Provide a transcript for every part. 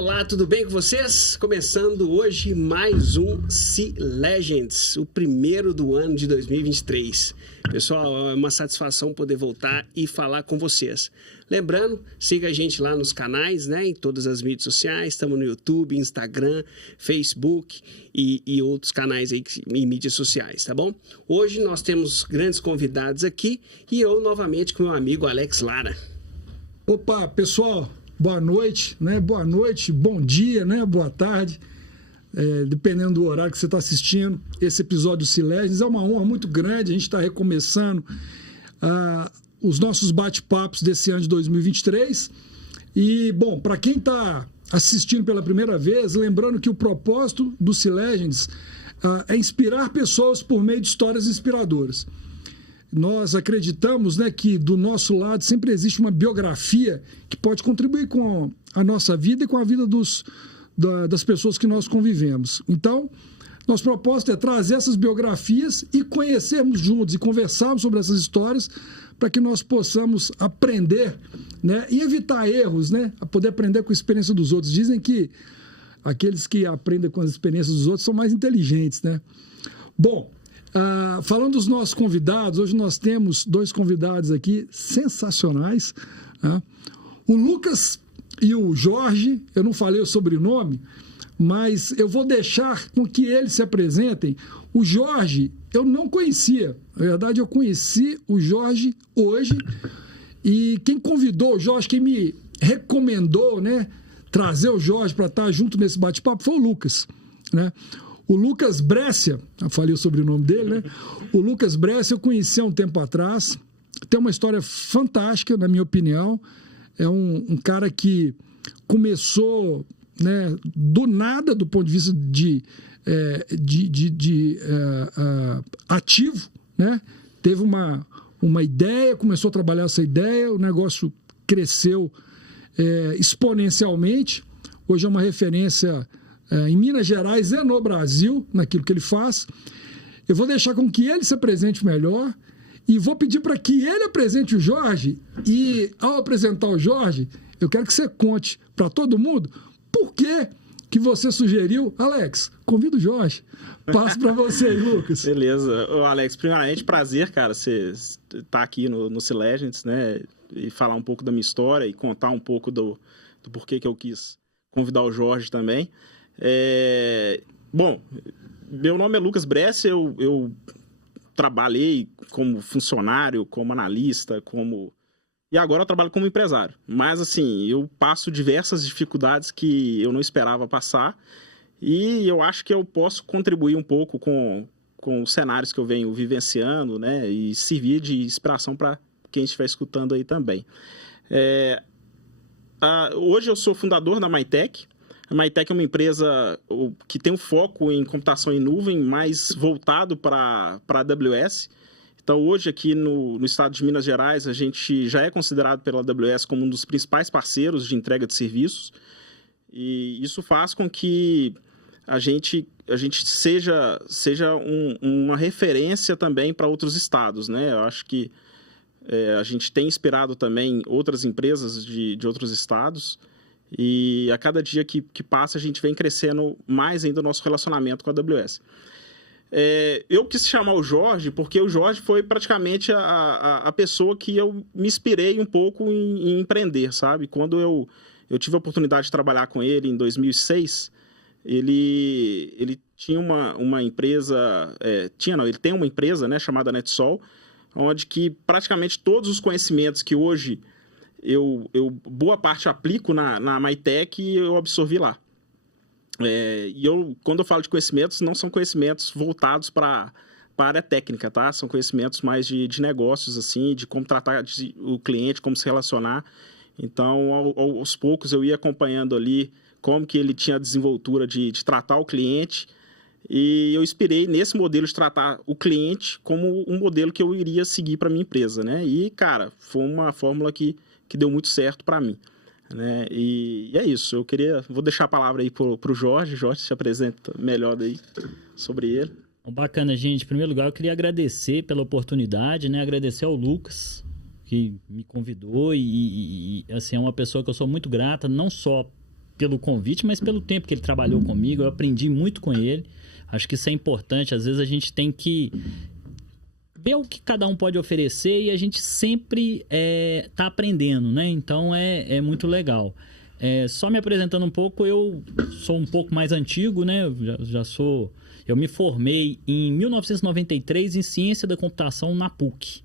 Olá, tudo bem com vocês? Começando hoje mais um Sea Legends, o primeiro do ano de 2023. Pessoal, é uma satisfação poder voltar e falar com vocês. Lembrando, siga a gente lá nos canais, né? Em todas as mídias sociais, estamos no YouTube, Instagram, Facebook e outros canais aí em mídias sociais, tá bom? Hoje nós temos grandes convidados aqui e eu novamente com meu amigo Alex Lara. Opa, pessoal, boa noite, né? Boa noite, bom dia, né? Boa tarde, dependendo do horário que você está assistindo. Esse episódio do Sea Legends é uma honra muito grande, a gente está recomeçando os nossos bate-papos desse ano de 2023. E, bom, para quem está assistindo pela primeira vez, lembrando que o propósito do Sea Legends é inspirar pessoas por meio de histórias inspiradoras. Nós acreditamos, né, que do nosso lado sempre existe uma biografia que pode contribuir com a nossa vida e com a vida das pessoas que nós convivemos. Então, nosso propósito é trazer essas biografias e conhecermos juntos e conversarmos sobre essas histórias para que nós possamos aprender, né, e evitar erros, né, a poder aprender com a experiência dos outros. Dizem que aqueles que aprendem com as experiências dos outros são mais inteligentes, né? Bom, falando dos nossos convidados, hoje nós temos dois convidados aqui sensacionais, né? O Lucas e o Jorge. Eu não falei o sobrenome, mas eu vou deixar com que eles se apresentem. O Jorge eu não conhecia, na verdade eu conheci o Jorge hoje, e quem convidou o Jorge, quem me recomendou, né, trazer o Jorge para estar junto nesse bate-papo foi o Lucas, né? O Lucas Brescia, eu falei o sobrenome dele, né? O Lucas Brescia eu conheci há um tempo atrás, tem uma história fantástica, na minha opinião. É um cara que começou, né, do nada, do ponto de vista ativo, né? Teve uma ideia, começou a trabalhar essa ideia, o negócio cresceu exponencialmente. Hoje é uma referência em Minas Gerais e no Brasil, naquilo que ele faz. Eu vou deixar com que ele se apresente melhor e vou pedir para que ele apresente o Jorge. E ao apresentar o Jorge, eu quero que você conte para todo mundo por que você sugeriu. Alex, convida o Jorge. Passo para você aí, Lucas. Beleza. Ô, Alex, primeiramente, prazer, cara, você tá aqui no Sea Legends, né? E falar um pouco da minha história e contar um pouco do porquê que eu quis convidar o Jorge também. Bom, meu nome é Lucas Brescia, eu trabalhei como funcionário, como analista, e agora eu trabalho como empresário. Mas, assim, eu passo diversas dificuldades que eu não esperava passar, e eu acho que eu posso contribuir um pouco com os cenários que eu venho vivenciando, né, e servir de inspiração para quem estiver escutando aí também. Hoje eu sou fundador da Maitec. A Maitec é uma empresa que tem um foco em computação em nuvem, mais voltado para a AWS. Então, hoje aqui no estado de Minas Gerais, a gente já é considerado pela AWS como um dos principais parceiros de entrega de serviços. E isso faz com que a gente seja uma referência também para outros estados, né? Eu acho que a gente tem inspirado também outras empresas de outros estados. E a cada dia que passa, a gente vem crescendo mais ainda o nosso relacionamento com a AWS. Eu quis chamar o Jorge porque o Jorge foi praticamente a pessoa que eu me inspirei um pouco em empreender, sabe? Quando eu tive a oportunidade de trabalhar com ele em 2006, ele tinha uma empresa... ele tem uma empresa, né, chamada NetSol, onde que praticamente todos os conhecimentos que hoje... Eu boa parte aplico na Maitec e eu absorvi lá. Quando eu falo de conhecimentos, não são conhecimentos voltados para a área técnica, tá? São conhecimentos mais de negócios, assim, de como tratar o cliente, como se relacionar. Então, aos poucos, eu ia acompanhando ali como que ele tinha a desenvoltura de tratar o cliente, e eu inspirei nesse modelo de tratar o cliente como um modelo que eu iria seguir para minha empresa, né? E, cara, foi uma fórmula que deu muito certo para mim, né? E é isso. Vou deixar a palavra aí pro Jorge. Jorge, se apresenta melhor daí sobre ele. Bacana, gente. Em primeiro lugar, eu queria agradecer pela oportunidade, né? Agradecer ao Lucas, que me convidou e assim, é uma pessoa que eu sou muito grata, não só pelo convite, mas pelo tempo que ele trabalhou comigo. Eu aprendi muito com ele. Acho que isso é importante. Às vezes a gente tem que ver o que cada um pode oferecer e a gente sempre tá aprendendo, né? Então é muito legal. Só me apresentando um pouco, eu sou um pouco mais antigo, né? Eu me formei em 1993 em Ciência da Computação na PUC.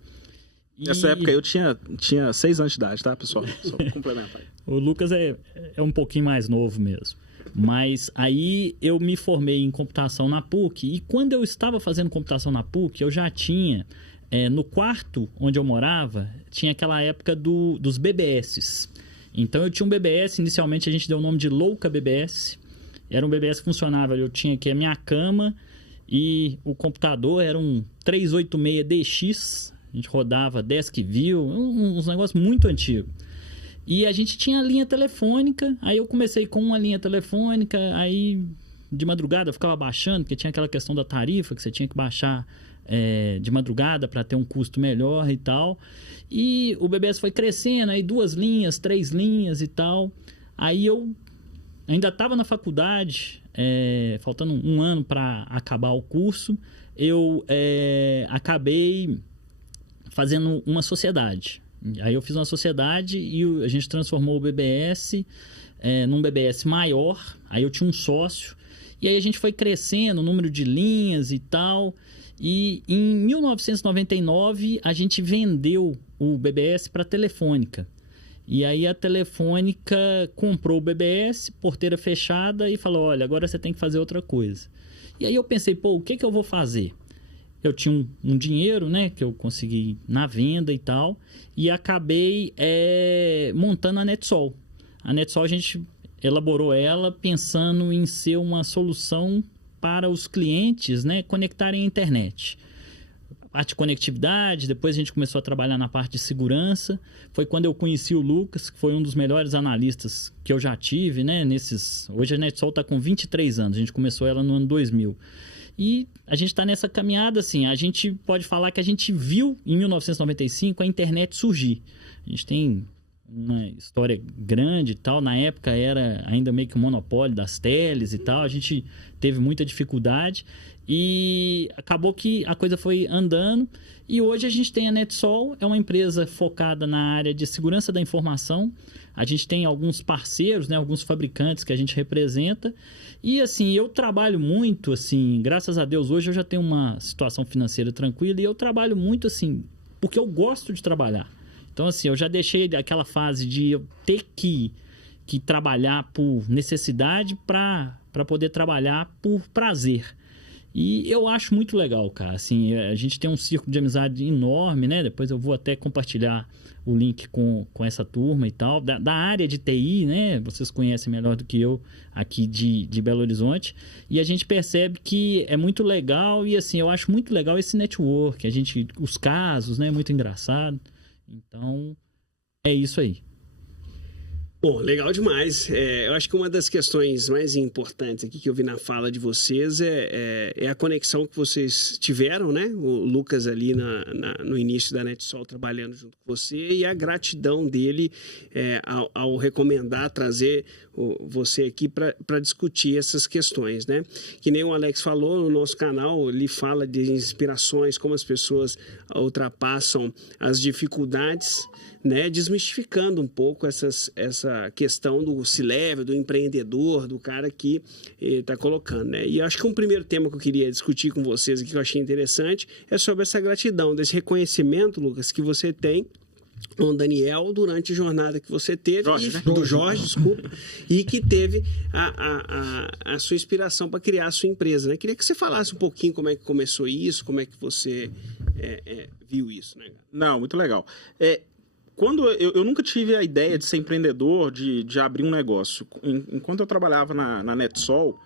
Nessa época eu tinha 6 anos de idade, tá, pessoal? Só complementar aí. O Lucas é um pouquinho mais novo mesmo. Mas aí eu me formei em computação na PUC. E quando eu estava fazendo computação na PUC, eu já tinha, no quarto onde eu morava, tinha aquela época dos BBS. Então eu tinha um BBS, inicialmente a gente deu o nome de Louca BBS. Era um BBS que funcionava, eu tinha aqui a minha cama e o computador era um 386DX. A gente rodava Deskview, uns negócios muito antigos. E a gente tinha linha telefônica, aí eu comecei com uma linha telefônica, aí de madrugada eu ficava baixando, porque tinha aquela questão da tarifa, que você tinha que baixar de madrugada para ter um custo melhor e tal. E o BBS foi crescendo, aí 2 linhas, 3 linhas e tal. Aí eu ainda estava na faculdade, faltando um ano para acabar o curso, eu acabei fazendo uma sociedade. Aí eu fiz uma sociedade e a gente transformou o BBS num BBS maior. Aí eu tinha um sócio. E aí a gente foi crescendo o número de linhas e tal. E em 1999 a gente vendeu o BBS para a Telefônica. E aí a Telefônica comprou o BBS, porteira fechada, e falou: olha, agora você tem que fazer outra coisa. E aí eu pensei, o que eu vou fazer? Eu tinha um dinheiro, né, que eu consegui na venda e tal, e acabei montando a NetSol. A NetSol a gente elaborou ela pensando em ser uma solução para os clientes, né, conectarem à internet. A parte de conectividade, depois a gente começou a trabalhar na parte de segurança. Foi quando eu conheci o Lucas, que foi um dos melhores analistas que eu já tive, né, Hoje a NetSol está com 23 anos, a gente começou ela no ano 2000. E a gente está nessa caminhada, assim, a gente pode falar que a gente viu em 1995 a internet surgir. A gente tem uma história grande e tal, na época era ainda meio que um monopólio das teles e tal, a gente teve muita dificuldade e acabou que a coisa foi andando e hoje a gente tem a NetSol, é uma empresa focada na área de segurança da informação. A gente tem alguns parceiros, né, alguns fabricantes que a gente representa. E assim, eu trabalho muito, assim, graças a Deus, hoje eu já tenho uma situação financeira tranquila e eu trabalho muito, assim, porque eu gosto de trabalhar. Então, assim, eu já deixei aquela fase de eu ter que trabalhar por necessidade para poder trabalhar por prazer. E eu acho muito legal, cara. Assim, a gente tem um círculo de amizade enorme, né? Depois eu vou até compartilhar o link com essa turma e tal. Da área de TI, né? Vocês conhecem melhor do que eu aqui de Belo Horizonte. E a gente percebe que é muito legal e, assim, eu acho muito legal esse network. Os casos, né? Muito engraçado. Então, é isso aí. Bom, legal demais. Eu acho que uma das questões mais importantes aqui que eu vi na fala de vocês é a conexão que vocês tiveram, né? O Lucas ali no início da NetSol trabalhando junto com você e a gratidão dele ao recomendar, trazer você aqui para discutir essas questões, né? Que nem o Alex falou no nosso canal, ele fala de inspirações, como as pessoas ultrapassam as dificuldades, né, desmistificando um pouco essa questão do C-Level, do empreendedor, do cara que está colocando, né? E acho que um primeiro tema que eu queria discutir com vocês aqui, que eu achei interessante, é sobre essa gratidão, desse reconhecimento, Lucas, que você tem com o Daniel durante a jornada que você teve, do Jorge, desculpa, e que teve a sua inspiração para criar a sua empresa, né? Queria que você falasse um pouquinho como é que começou isso, como é que você viu isso, né? Não, muito legal. Quando eu nunca tive a ideia de ser empreendedor, de abrir um negócio. Enquanto eu trabalhava na NetSol,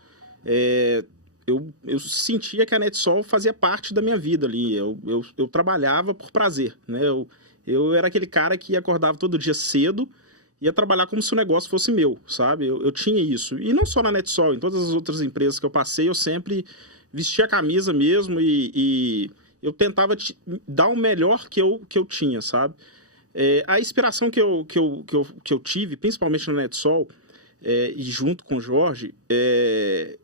eu sentia que a NetSol fazia parte da minha vida ali. Eu trabalhava por prazer, né? Eu era aquele cara que acordava todo dia cedo, ia trabalhar como se o negócio fosse meu, sabe? Eu tinha isso. E não só na NetSol, em todas as outras empresas que eu passei, eu sempre vestia a camisa mesmo e eu tentava dar o melhor que eu tinha, sabe? A inspiração que eu tive, principalmente na NetSol, e junto com o Jorge,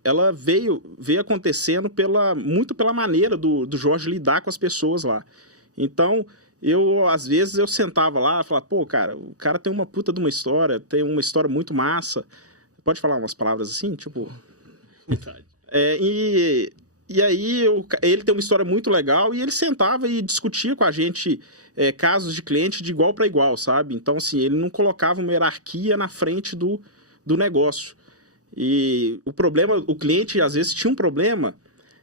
ela veio acontecendo muito pela maneira do Jorge lidar com as pessoas lá. Então, às vezes, eu sentava lá e falava, pô, cara, o cara tem uma puta de uma história, tem uma história muito massa. Pode falar umas palavras assim? Tipo... E aí, ele tem uma história muito legal e ele sentava e discutia com a gente casos de cliente de igual para igual, sabe? Então, assim, ele não colocava uma hierarquia na frente do negócio. E o cliente, às vezes, tinha um problema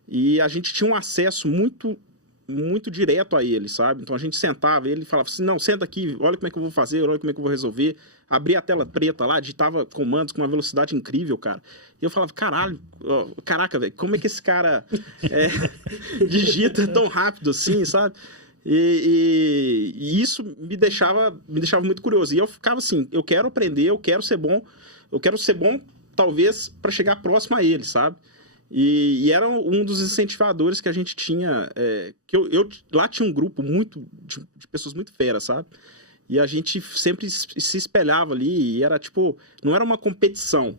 e a gente tinha um acesso muito, muito direto a ele, sabe? Então, a gente sentava e ele falava assim, não, senta aqui, olha como é que eu vou fazer, olha como é que eu vou resolver. Abria a tela preta lá, digitava comandos com uma velocidade incrível, cara. E eu falava, caraca, velho, como é que esse cara digita tão rápido assim, sabe? E isso me deixava muito curioso. E eu ficava assim, eu quero aprender, eu quero ser bom talvez para chegar próximo a ele, sabe? E era um dos incentivadores que a gente tinha, lá tinha um grupo de pessoas muito feras, sabe? E a gente sempre se espelhava ali e era tipo, não era uma competição,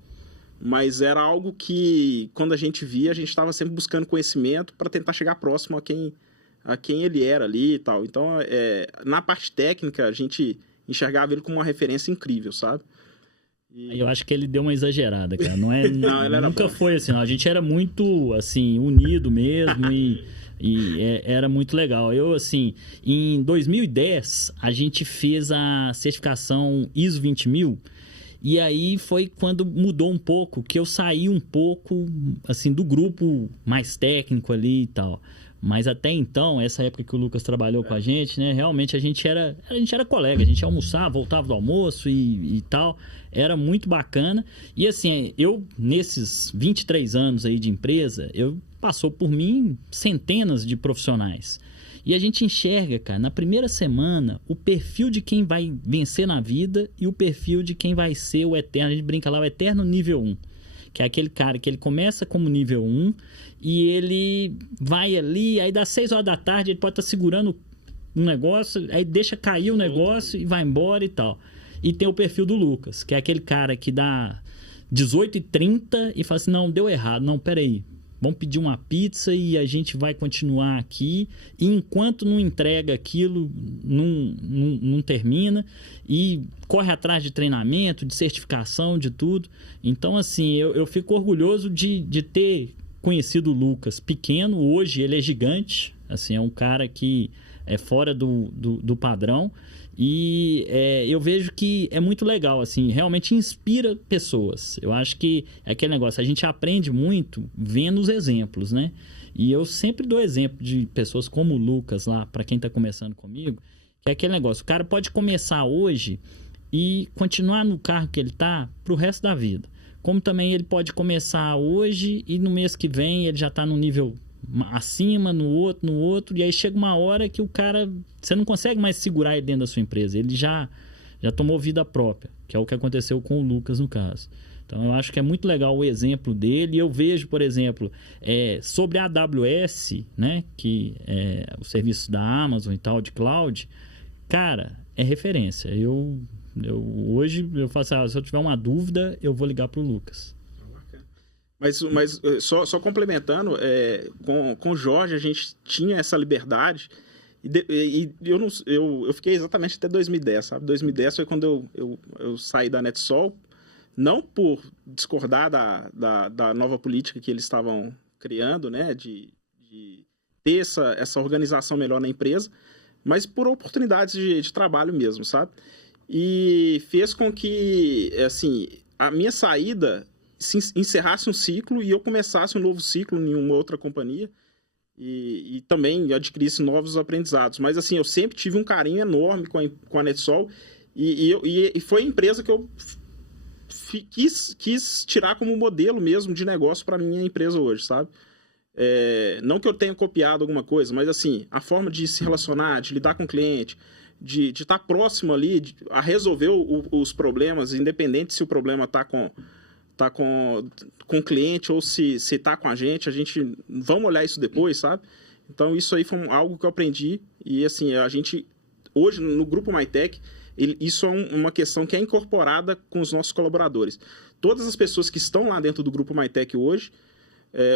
mas era algo que quando a gente via, a gente estava sempre buscando conhecimento para tentar chegar próximo a quem ele era ali e tal. Então, na parte técnica, a gente enxergava ele como uma referência incrível, sabe? Eu acho que ele deu uma exagerada, cara. Não, não, ele nunca era foi assim. Não. A gente era muito, assim, unido mesmo era muito legal. Eu, assim, em 2010, a gente fez a certificação ISO 20000 e aí foi quando mudou um pouco, que eu saí um pouco, assim, do grupo mais técnico ali e tal. Mas até então, essa época que o Lucas trabalhou com a gente, né? Realmente a gente era colega, a gente ia almoçar, voltava do almoço e tal. Era muito bacana. E assim, eu, nesses 23 anos aí de empresa, passou por mim centenas de profissionais. E a gente enxerga, cara, na primeira semana, o perfil de quem vai vencer na vida e o perfil de quem vai ser o eterno. A gente brinca lá, o eterno nível 1. Que é aquele cara que ele começa como nível 1 e ele vai ali, aí das 6 horas da tarde ele pode estar segurando um negócio, aí deixa cair o negócio e vai embora e tal. E tem o perfil do Lucas, que é aquele cara que dá 18h30 e fala assim, não, deu errado, não, peraí, vamos pedir uma pizza e a gente vai continuar aqui. E enquanto não entrega aquilo, não termina. E corre atrás de treinamento, de certificação, de tudo. Então, assim, eu fico orgulhoso de ter conhecido o Lucas pequeno. Hoje ele é gigante. Assim, é um cara que é fora do padrão. E eu vejo que é muito legal, assim, realmente inspira pessoas. Eu acho que é aquele negócio, a gente aprende muito vendo os exemplos, né? E eu sempre dou exemplo de pessoas como o Lucas lá, para quem tá começando comigo, que é aquele negócio, o cara pode começar hoje e continuar no carro que ele tá pro resto da vida. Como também ele pode começar hoje e no mês que vem ele já tá no nível acima, no outro, e aí chega uma hora que o cara, você não consegue mais segurar ele dentro da sua empresa, ele já tomou vida própria, que é o que aconteceu com o Lucas no caso. Então eu acho que é muito legal o exemplo dele, e eu vejo, por exemplo, sobre a AWS, né, que é o serviço da Amazon e tal, de cloud, cara, é referência. Hoje eu faço, se eu tiver uma dúvida, eu vou ligar pro Lucas. Mas só complementando, com o Jorge a gente tinha essa liberdade e eu fiquei exatamente até 2010, sabe? 2010 foi quando eu saí da NetSol, não por discordar da nova política que eles estavam criando, né? De ter essa organização melhor na empresa, mas por oportunidades de trabalho mesmo, sabe? E fez com que, assim, a minha saída encerrasse um ciclo e eu começasse um novo ciclo em uma outra companhia e também adquirisse novos aprendizados. Mas, assim, eu sempre tive um carinho enorme com a NetSol e foi a empresa que eu quis tirar como modelo mesmo de negócio para minha empresa hoje, sabe? Não que eu tenha copiado alguma coisa, mas, assim, a forma de se relacionar, de lidar com o cliente, de estar próximo ali a resolver os problemas, independente se o problema está com o cliente ou se tá com a gente vamos olhar isso depois, sabe? Então isso aí foi algo que eu aprendi e assim, a gente hoje, no Grupo Maytec, isso é uma questão que é incorporada com os nossos colaboradores. Todas as pessoas que estão lá dentro do Grupo Maytec hoje,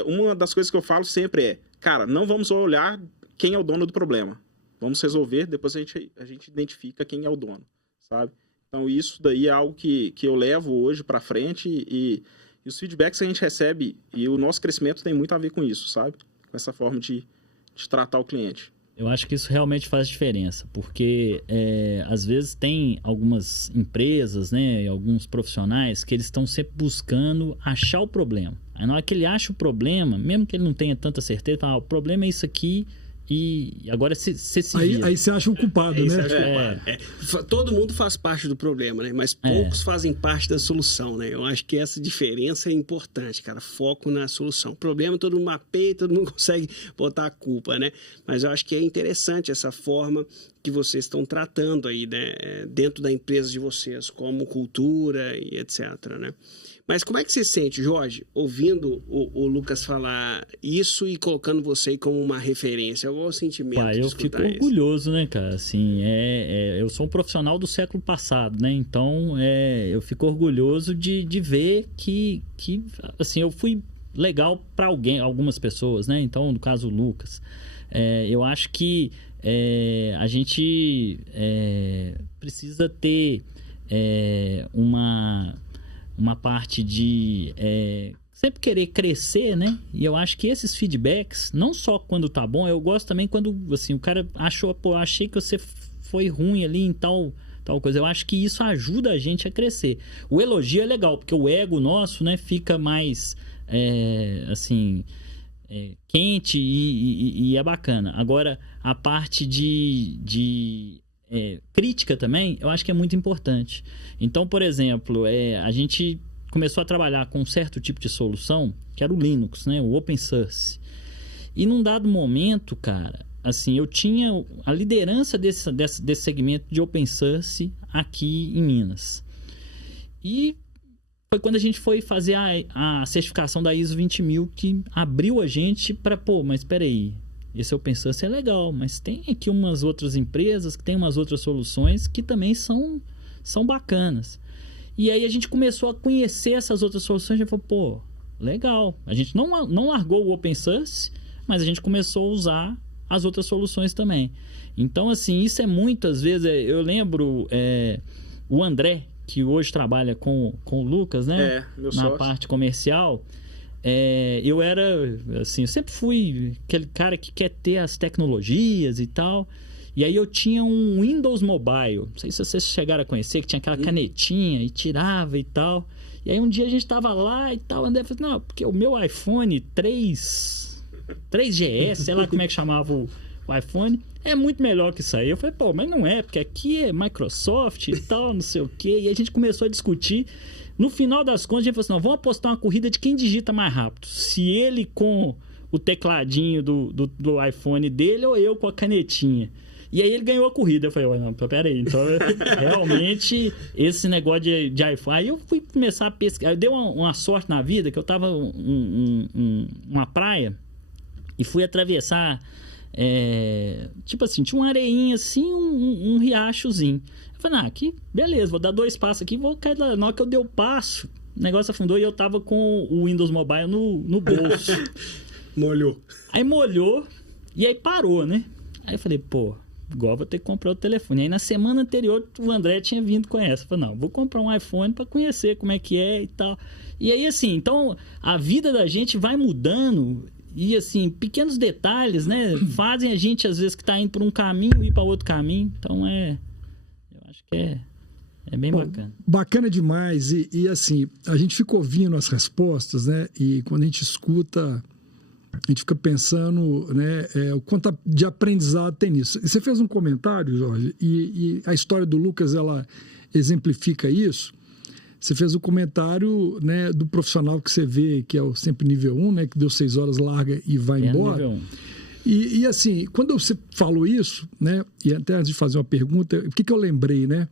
uma das coisas que eu falo sempre é, cara, não vamos olhar quem é o dono do problema. Vamos resolver, depois a gente identifica quem é o dono, sabe? Então, isso daí é algo que eu levo hoje para frente e os feedbacks que a gente recebe e o nosso crescimento tem muito a ver com isso, sabe? Com essa forma de tratar o cliente. Eu acho que isso realmente faz diferença, porque às vezes tem algumas empresas, né, e alguns profissionais que eles estão sempre buscando achar o problema. Aí na hora que ele acha o problema, mesmo que ele não tenha tanta certeza, ele fala, o problema é isso aqui e agora você se vira. Aí você acha o culpado, né? Todo mundo faz parte do problema, né? Mas poucos fazem parte da solução, né? Eu acho que essa diferença é importante, cara. Foco na solução. O problema todo mundo mapeia, todo mundo consegue botar a culpa, né? Mas eu acho que é interessante essa forma que vocês estão tratando aí, né? Dentro da empresa de vocês, como cultura e etc, né? Mas como é que você sente, Jorge, ouvindo o Lucas falar isso e colocando você como uma referência? Qual é o sentimento de eu escutar fico isso? orgulhoso, né, cara? Assim, eu sou um profissional do século passado, né? Então, eu fico orgulhoso de ver que assim, eu fui legal para algumas pessoas, né? Então, no caso, o Lucas. Eu acho que a gente precisa ter uma parte de sempre querer crescer, né? E eu acho que esses feedbacks, não só quando tá bom, eu gosto também quando, assim, o cara achou, achei que você foi ruim ali em tal coisa. Eu acho que isso ajuda a gente a crescer. O elogio é legal, porque o ego nosso, né, fica mais, assim, quente e é bacana. Agora, a parte de crítica também, eu acho que é muito importante. Então, por exemplo, a gente começou a trabalhar com um certo tipo de solução, que era o Linux, né? O Open Source. E num dado momento, cara, assim, eu tinha a liderança desse segmento de Open Source aqui em Minas. E foi quando a gente foi fazer a certificação da ISO 20000 que abriu a gente para, mas espera aí, esse Open Source é legal, mas tem aqui umas outras empresas que tem umas outras soluções que também são bacanas. E aí a gente começou a conhecer essas outras soluções e falou, legal. A gente não largou o Open Source, mas a gente começou a usar as outras soluções também. Então, assim, isso é muitas vezes... Eu lembro o André, que hoje trabalha com o Lucas, né? Meu na sócio. parte comercial. Eu era, assim, eu sempre fui aquele cara que quer ter as tecnologias e tal. E aí eu tinha um Windows Mobile, não sei se vocês chegaram a conhecer, que tinha aquela canetinha e tirava e tal. E aí um dia a gente tava lá e tal, o André falou, não, porque o meu iPhone 3GS, sei lá como é que chamava o iPhone, é muito melhor que isso aí. Eu falei, mas não é, porque aqui é Microsoft e tal, não sei o quê. E a gente começou a discutir. No final das contas, a gente falou assim, não, vamos apostar uma corrida de quem digita mais rápido. Se ele com o tecladinho do iPhone dele ou eu com a canetinha. E aí ele ganhou a corrida. Eu falei, não, peraí, então realmente esse negócio de iPhone. Aí eu fui começar a pesquisar. Eu dei uma sorte na vida que eu tava numa praia e fui atravessar, tipo assim, tinha uma areinha assim, um riachozinho. Eu falei, aqui, beleza, vou dar 2 passos aqui, vou cair lá. Na hora que eu dei o passo, o negócio afundou e eu tava com o Windows Mobile no bolso. Molhou. Aí molhou e aí parou, né? Aí eu falei, igual vou ter que comprar o telefone. Aí na semana anterior o André tinha vindo com essa. Eu falei, não, vou comprar um iPhone para conhecer como é que é e tal. E aí assim, então a vida da gente vai mudando e assim, pequenos detalhes, né, fazem a gente às vezes que tá indo por um caminho ir para outro caminho. Então eu acho que é bem bacana. Bacana demais. E assim, a gente fica ouvindo as respostas, né? E quando a gente escuta, a gente fica pensando, né, o quanto de aprendizado tem nisso. Você fez um comentário, Jorge, e a história do Lucas, ela exemplifica isso. Você fez o comentário, né, do profissional que você vê, que é o sempre nível 1, né, que deu 6 horas, larga e vai embora. Nível 1. E assim, quando você falou isso, né, e até antes de fazer uma pergunta, o que eu lembrei, né?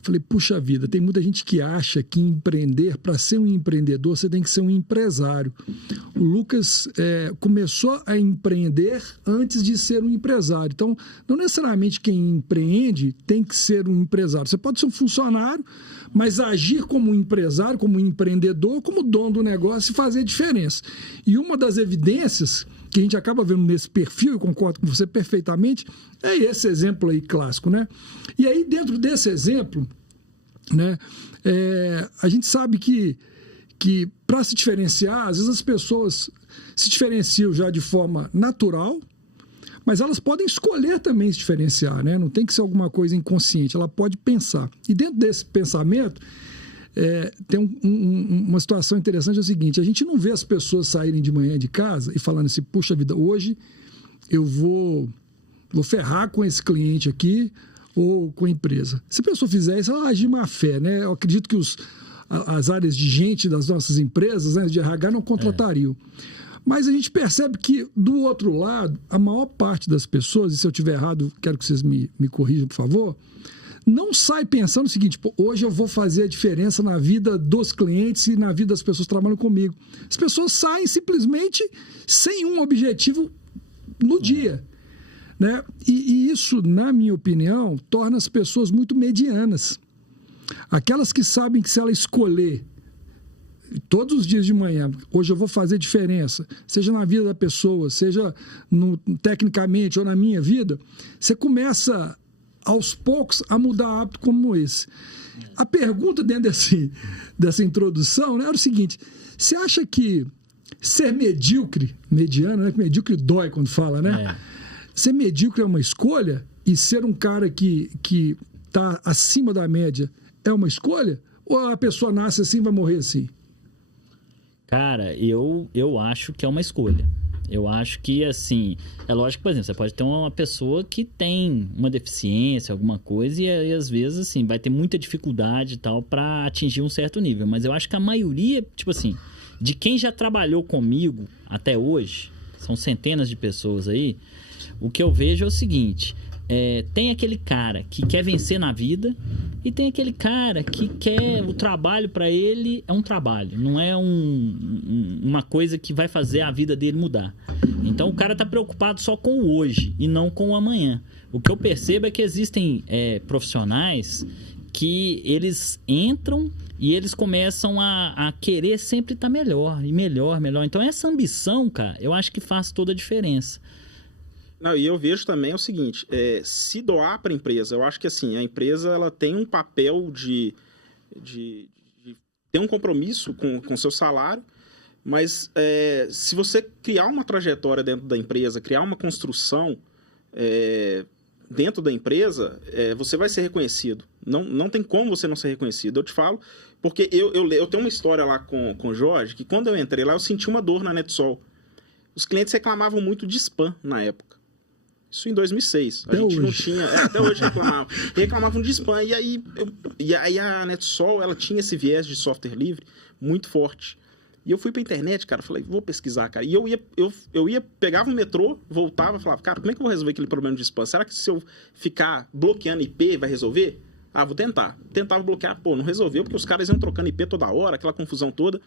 Falei, puxa vida, tem muita gente que acha que empreender, para ser um empreendedor, você tem que ser um empresário. O Lucas começou a empreender antes de ser um empresário. Então, não necessariamente quem empreende tem que ser um empresário. Você pode ser um funcionário, mas agir como um empresário, como um empreendedor, como dono do negócio e fazer diferença. E uma das evidências que a gente acaba vendo nesse perfil, eu concordo com você perfeitamente, é esse exemplo aí clássico, né? E aí, dentro desse exemplo, né, a gente sabe que para se diferenciar, às vezes as pessoas se diferenciam já de forma natural, mas elas podem escolher também se diferenciar, né? Não tem que ser alguma coisa inconsciente, ela pode pensar. E dentro desse pensamento, tem uma situação interessante, é o seguinte, a gente não vê as pessoas saírem de manhã de casa e falando assim, puxa vida, hoje eu vou ferrar com esse cliente aqui ou com a empresa. Se a pessoa fizer isso, ela age de má fé, né? Eu acredito que as áreas de gente das nossas empresas, né, de RH, não contratariam. Mas a gente percebe que, do outro lado, a maior parte das pessoas, e se eu estiver errado, quero que vocês me corrijam, por favor, não sai pensando o seguinte, hoje eu vou fazer a diferença na vida dos clientes e na vida das pessoas que trabalham comigo. As pessoas saem simplesmente sem um objetivo no dia. Né? E isso, na minha opinião, torna as pessoas muito medianas. Aquelas que sabem que se ela escolher todos os dias de manhã, hoje eu vou fazer diferença, seja na vida da pessoa, seja tecnicamente ou na minha vida, você começa aos poucos a mudar hábito como esse. A pergunta dentro dessa introdução, né, era o seguinte, você acha que ser medíocre, mediano, né, medíocre dói quando fala, né? Ser medíocre é uma escolha e ser um cara que está acima da média é uma escolha? Ou a pessoa nasce assim e vai morrer assim? Cara, eu acho que é uma escolha. Eu acho que, assim, é lógico, por exemplo, você pode ter uma pessoa que tem uma deficiência, alguma coisa, e às vezes, assim, vai ter muita dificuldade e tal para atingir um certo nível. Mas eu acho que a maioria, tipo assim, de quem já trabalhou comigo até hoje, são centenas de pessoas aí, o que eu vejo é o seguinte, tem aquele cara que quer vencer na vida e tem aquele cara que quer o trabalho para ele é um trabalho, não é uma coisa que vai fazer a vida dele mudar. Então o cara tá preocupado só com o hoje e não com o amanhã. O que eu percebo é que existem profissionais que eles entram e eles começam a querer sempre estar melhor e melhor. Então essa ambição, cara, eu acho que faz toda a diferença. Não, e eu vejo também o seguinte, se doar para a empresa, eu acho que assim, a empresa ela tem um papel de ter um compromisso com o seu salário, mas se você criar uma trajetória dentro da empresa, criar uma construção dentro da empresa, você vai ser reconhecido. Não tem como você não ser reconhecido. Eu te falo, porque eu tenho uma história lá com o Jorge, que quando eu entrei lá, eu senti uma dor na NetSol. Os clientes reclamavam muito de spam na época. Isso em 2006. A gente não tinha... até hoje reclamavam de spam. E aí a NetSol, ela tinha esse viés de software livre muito forte. E eu fui pra internet, cara, falei, vou pesquisar, cara. E eu ia, pegava o metrô, voltava e falava, cara, como é que eu vou resolver aquele problema de spam? Será que se eu ficar bloqueando IP vai resolver? Ah, vou tentar. Tentava bloquear, não resolveu, porque os caras iam trocando IP toda hora, aquela confusão toda.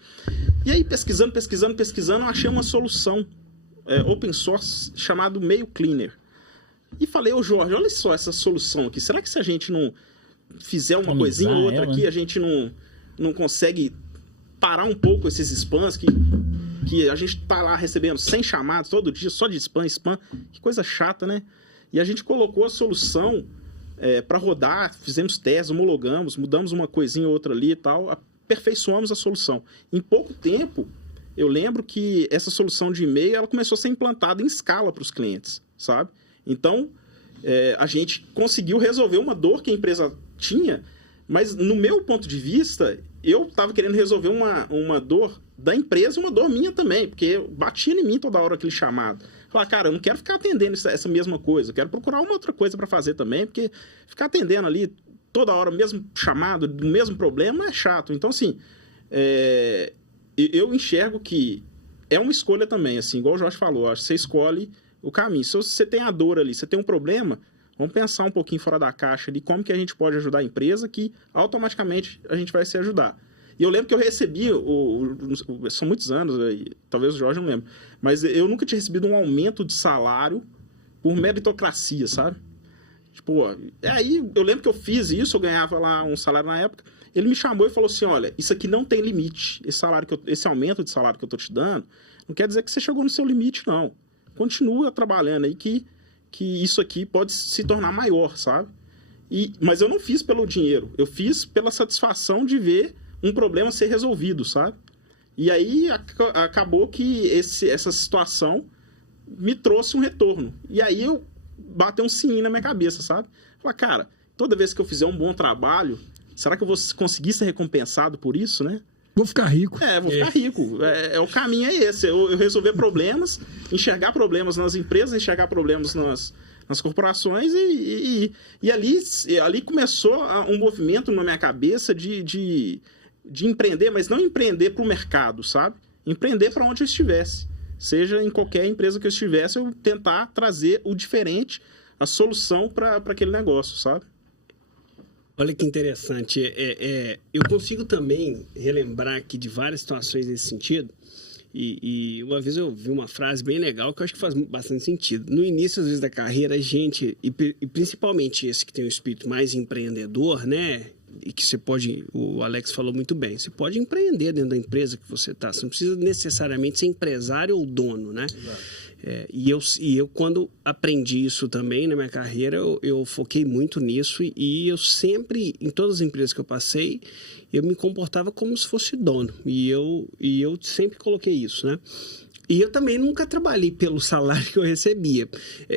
E aí, pesquisando, eu achei uma solução open source chamado Mail Cleaner. E falei, Jorge, olha só essa solução aqui. Será que se a gente não fizer uma coisinha ou outra aqui, a gente não consegue parar um pouco esses spams que a gente tá lá recebendo 100 chamadas todo dia, só de spam. Que coisa chata, né? E a gente colocou a solução para rodar, fizemos testes, homologamos, mudamos uma coisinha ou outra ali e tal, aperfeiçoamos a solução. Em pouco tempo, eu lembro que essa solução de e-mail ela começou a ser implantada em escala para os clientes, sabe? Então, a gente conseguiu resolver uma dor que a empresa tinha, mas no meu ponto de vista, eu estava querendo resolver uma dor da empresa e uma dor minha também, porque batia em mim toda hora aquele chamado. Falar, cara, eu não quero ficar atendendo essa mesma coisa, eu quero procurar uma outra coisa para fazer também, porque ficar atendendo ali toda hora o mesmo chamado, do mesmo problema, é chato. Então, assim, eu enxergo que é uma escolha também, assim, igual o Jorge falou, acho que você escolhe o caminho. Se você tem a dor ali, você tem um problema, Vamos pensar um pouquinho fora da caixa ali, como que a gente pode ajudar a empresa, que automaticamente a gente vai se ajudar. E eu lembro que eu recebi, são muitos anos, talvez o Jorge não lembre, mas eu nunca tinha recebido um aumento de salário por meritocracia, sabe? Tipo, aí eu lembro que eu fiz isso, eu ganhava lá um salário na época, ele me chamou e falou assim, olha, isso aqui não tem limite, esse aumento de salário que eu tô te dando, não quer dizer que você chegou no seu limite, não. Continua trabalhando aí que isso aqui pode se tornar maior, sabe? Mas eu não fiz pelo dinheiro, eu fiz pela satisfação de ver um problema ser resolvido, sabe? E aí acabou que essa situação me trouxe um retorno. E aí eu bateu um sininho na minha cabeça, sabe? Falei, cara, toda vez que eu fizer um bom trabalho, será que eu vou conseguir ser recompensado por isso, né? Vou ficar rico. Vou ficar rico. O caminho é esse. Eu resolver problemas, enxergar problemas nas empresas, enxergar problemas nas corporações e ali começou um movimento na minha cabeça de empreender, mas não empreender para o mercado, sabe? Empreender para onde eu estivesse. Seja em qualquer empresa que eu estivesse, eu tentar trazer o diferente, a solução para aquele negócio, sabe? Olha que interessante. Eu consigo também relembrar aqui de várias situações nesse sentido. E uma vez eu vi uma frase bem legal que eu acho que faz bastante sentido. No início, às vezes, da carreira, a gente, e principalmente esse que tem um espírito mais empreendedor, né? E que você pode, o Alex falou muito bem, você pode empreender dentro da empresa que você está. Você não precisa necessariamente ser empresário ou dono, né? E eu, quando aprendi isso também na minha carreira, eu foquei muito nisso e eu sempre, em todas as empresas que eu passei, eu me comportava como se fosse dono. E eu sempre coloquei isso, né? E eu também nunca trabalhei pelo salário que eu recebia.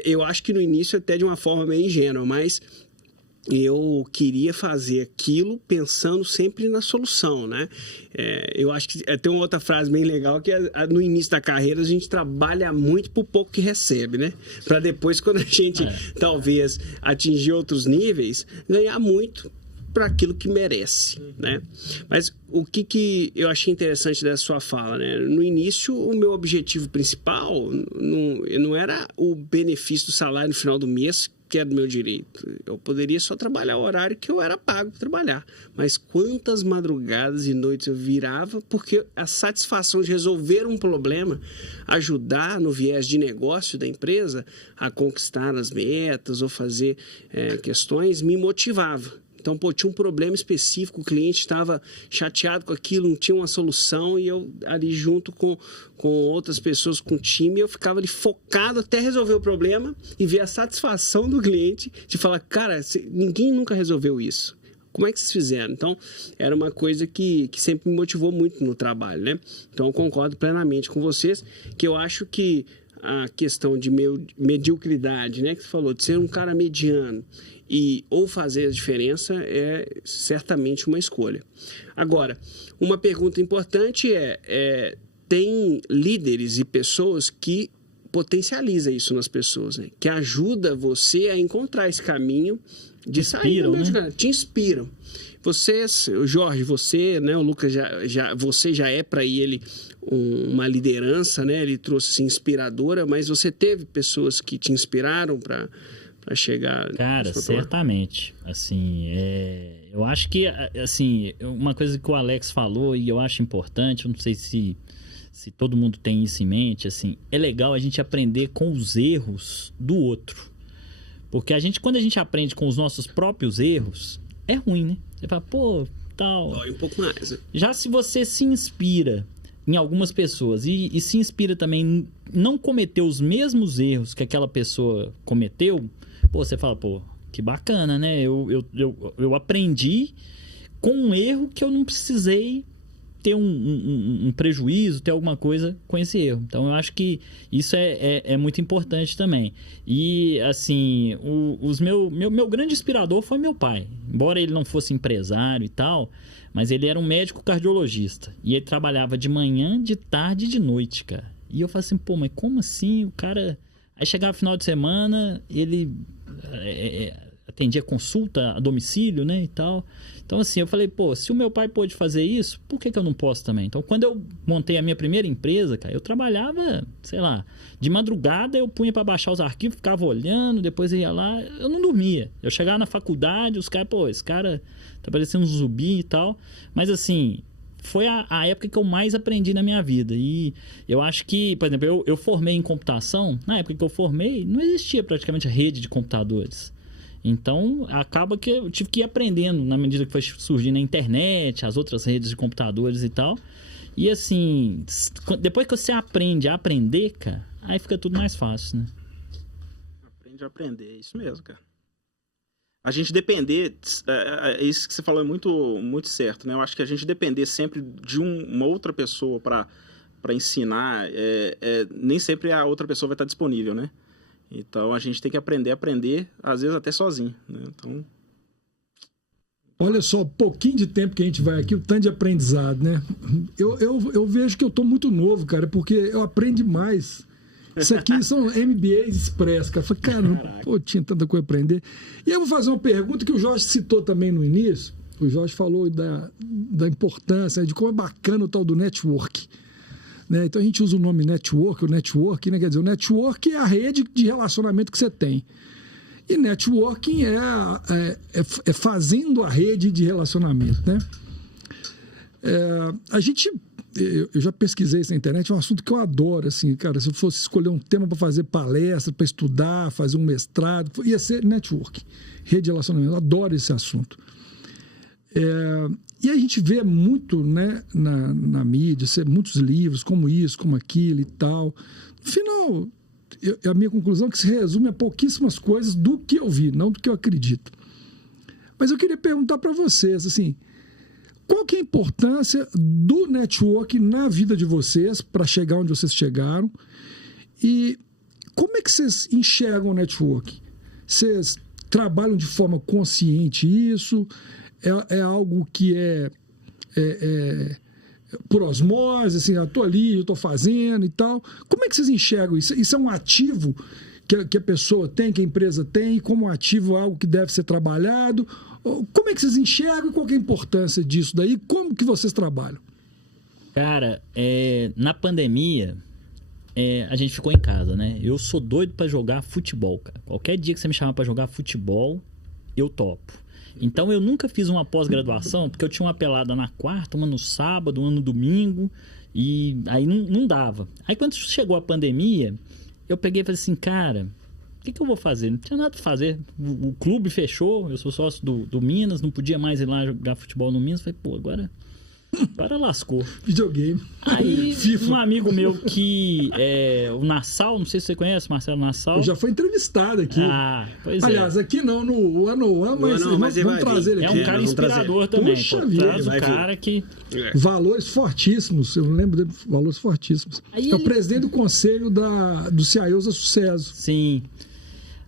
Eu acho que no início até de uma forma meio ingênua, mas eu queria fazer aquilo pensando sempre na solução, né? Eu acho que tem uma outra frase bem legal que no início da carreira a gente trabalha muito por pouco que recebe, né? Para depois, quando a gente talvez atingir outros níveis, ganhar muito para aquilo que merece, né? Mas o que eu achei interessante dessa sua fala, né? No início, o meu objetivo principal não era o benefício do salário no final do mês, que é do meu direito. Eu poderia só trabalhar o horário que eu era pago para trabalhar. Mas quantas madrugadas e noites eu virava, porque a satisfação de resolver um problema, ajudar no viés de negócio da empresa a conquistar as metas ou fazer questões, me motivava. Então, tinha um problema específico, o cliente estava chateado com aquilo, não tinha uma solução, e eu ali junto com outras pessoas, com o time, eu ficava ali focado até resolver o problema e ver a satisfação do cliente de falar, cara, ninguém nunca resolveu isso. Como é que vocês fizeram? Então, era uma coisa que sempre me motivou muito no trabalho, né? Então, eu concordo plenamente com vocês, que eu acho que a questão de mediocridade, né, que você falou, de ser um cara mediano, ou fazer a diferença é certamente uma escolha. Agora, uma pergunta importante tem líderes e pessoas que potencializam isso nas pessoas, né? Que ajuda você a encontrar esse caminho de sair do meio, né? Te inspiram. Vocês, o Jorge, você, né, o Lucas, você já é para ele uma liderança, né? Ele trouxe assim, inspiradora, mas você teve pessoas que te inspiraram para chegar... Cara, certamente. Assim, eu acho que, assim, uma coisa que o Alex falou e eu acho importante, eu não sei se todo mundo tem isso em mente, assim, é legal a gente aprender com os erros do outro. Porque quando a gente aprende com os nossos próprios erros, é ruim, né? Você fala, tal... Dói um pouco mais, né? Já se você se inspira em algumas pessoas e se inspira também em não cometer os mesmos erros que aquela pessoa cometeu, você fala, que bacana, né? Eu aprendi com um erro que eu não precisei ter um prejuízo, ter alguma coisa com esse erro. Então, eu acho que isso é muito importante também. E, assim, meu grande inspirador foi meu pai. Embora ele não fosse empresário e tal, mas ele era um médico cardiologista. E ele trabalhava de manhã, de tarde e de noite, cara. E eu falei assim, mas como assim? O cara... Aí chegava no final de semana, ele... atendia consulta a domicílio, né, e tal. Então, assim, eu falei, pô, se o meu pai pôde fazer isso, por que eu não posso também? Então, quando eu montei a minha primeira empresa, cara, eu trabalhava, sei lá, de madrugada eu punha para baixar os arquivos, ficava olhando, depois ia lá, eu não dormia. Eu chegava na faculdade, os caras, pô, esse cara tá parecendo um zumbi e tal. Mas, assim, foi a época que eu mais aprendi na minha vida. E eu acho que, por exemplo, eu formei em computação. Na época que eu formei, não existia praticamente a rede de computadores. Então, acaba que eu tive que ir aprendendo na medida que foi surgindo a internet, as outras redes de computadores e tal. E, assim, depois que você aprende a aprender, cara, aí fica tudo mais fácil, né? Aprende a aprender, é isso mesmo, cara. A gente depender, isso que você falou é muito, muito certo, né? Eu acho que a gente depender sempre de uma outra pessoa para ensinar, nem sempre a outra pessoa vai estar disponível, né? Então, a gente tem que aprender, às vezes até sozinho, né? Então... Olha só, pouquinho de tempo que a gente vai aqui, o tanto de aprendizado, né? Eu vejo que eu tô muito novo, cara, porque eu aprendo mais. Isso aqui são MBAs express, cara. Eu falei, cara, pô, tinha tanta coisa a aprender. E eu vou fazer uma pergunta que o Jorge citou também no início. O Jorge falou da importância, de como é bacana o tal do network. Né? Então a gente usa o nome network, né? Quer dizer, o network é a rede de relacionamento que você tem. E networking é fazendo a rede de relacionamento, né? Eu já pesquisei isso na internet, é um assunto que eu adoro, assim, cara, se eu fosse escolher um tema para fazer palestra, para estudar, fazer um mestrado, ia ser networking, rede de relacionamento, eu adoro esse assunto. E a gente vê muito, né, na mídia, muitos livros, como isso, como aquilo e tal. No final, a minha conclusão é que se resume a pouquíssimas coisas do que eu vi, não do que eu acredito. Mas eu queria perguntar para vocês, assim, qual que é a importância do network na vida de vocês para chegar onde vocês chegaram? E como é que vocês enxergam o network? Vocês trabalham de forma consciente isso? É algo que é por osmose, assim, eu estou ali, eu estou fazendo e tal. Como é que vocês enxergam isso? Isso é um ativo que a pessoa tem, que a empresa tem, como um ativo é algo que deve ser trabalhado? Como é que vocês enxergam e qual que é a importância disso daí? Como que vocês trabalham? Cara, na pandemia, a gente ficou em casa, né? Eu sou doido para jogar futebol, cara. Qualquer dia que você me chamar para jogar futebol, eu topo. Então, eu nunca fiz uma pós-graduação, porque eu tinha uma pelada na quarta, uma no sábado, uma no domingo, e aí não dava. Aí, quando chegou a pandemia, eu peguei e falei assim, cara, o que eu vou fazer? Não tinha nada para fazer. O clube fechou, eu sou sócio do Minas, não podia mais ir lá jogar futebol no Minas. Falei, pô, agora lascou. Videogame. Aí, um amigo meu que o Nassau, não sei se você conhece, Marcelo Nassau. Eu já foi entrevistado aqui. Pois Aliás, aqui não, no One, mas vamos trazer ele aqui. É um cara inspirador também. Puxa pô, vida. traz o cara que... Valores fortíssimos, eu lembro dele, valores fortíssimos. Aí o presidente do conselho do CIOs da Sucesso. Sim.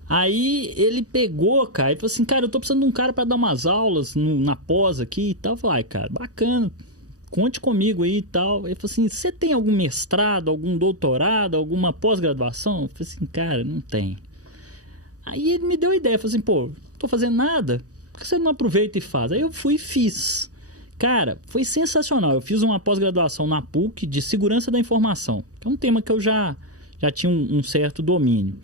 Aí ele pegou, cara, e falou assim, cara, eu tô precisando de um cara para dar umas aulas na pós aqui e tal. Eu falei, cara, bacana, conte comigo aí e tal. Ele falou assim, você tem algum mestrado, algum doutorado, alguma pós-graduação? Eu falei assim, cara, não tem. Aí ele me deu a ideia, falou assim, pô, não tô fazendo nada, por que você não aproveita e faz? Aí eu fui e fiz. Cara, foi sensacional. Eu fiz uma pós-graduação na PUC de segurança da informação, que é um tema que eu já tinha um certo domínio.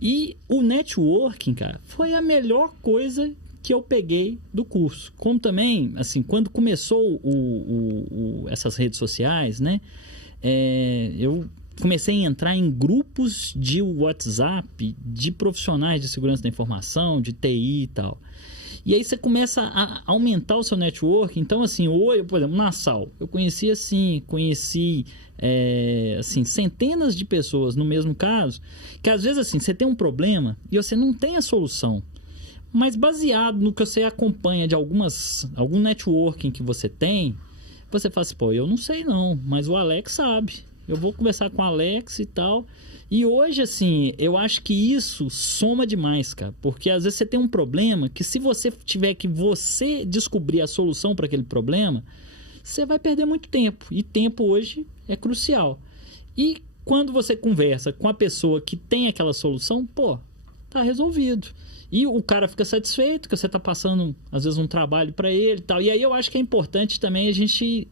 E o networking, cara, foi a melhor coisa que eu peguei do curso. Como também, assim, quando começou essas redes sociais, né? Eu comecei a entrar em grupos de WhatsApp de profissionais de segurança da informação, de TI e tal. E aí você começa a aumentar o seu network. Então, assim, por exemplo, Nassau, eu conheci centenas de pessoas no mesmo caso, que às vezes assim, você tem um problema e você não tem a solução, mas baseado no que você acompanha de algum networking que você tem, você fala assim, pô, eu não sei não, mas o Alex sabe, eu vou conversar com o Alex e tal. E hoje, assim, eu acho que isso soma demais, cara, porque às vezes você tem um problema que se você tiver que descobrir a solução para aquele problema, você vai perder muito tempo, e tempo hoje é crucial. E quando você conversa com a pessoa que tem aquela solução, pô, tá resolvido. E o cara fica satisfeito que você tá passando, às vezes, um trabalho para ele e tal. E aí eu acho que é importante também a gente...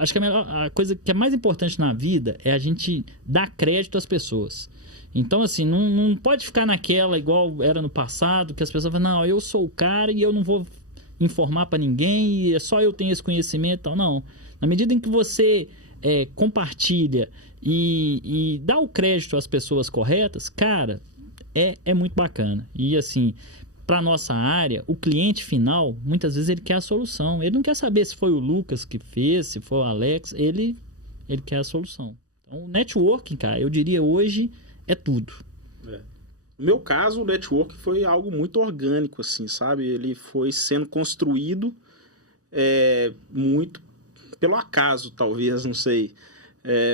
acho que a coisa que é mais importante na vida é a gente dar crédito às pessoas. Então, assim, não pode ficar naquela igual era no passado, que as pessoas falam, não, eu sou o cara e eu não vou informar para ninguém, e é só eu tenho esse conhecimento e tal. Não. Na medida em que você compartilha e dá o crédito às pessoas corretas, cara, é muito bacana. E, assim, para nossa área, o cliente final, muitas vezes ele quer a solução. Ele não quer saber se foi o Lucas que fez, se foi o Alex, ele quer a solução. Então, o networking, cara, eu diria hoje é tudo. No meu caso, o network foi algo muito orgânico, assim, sabe? Ele foi sendo construído muito pelo acaso, talvez, não sei.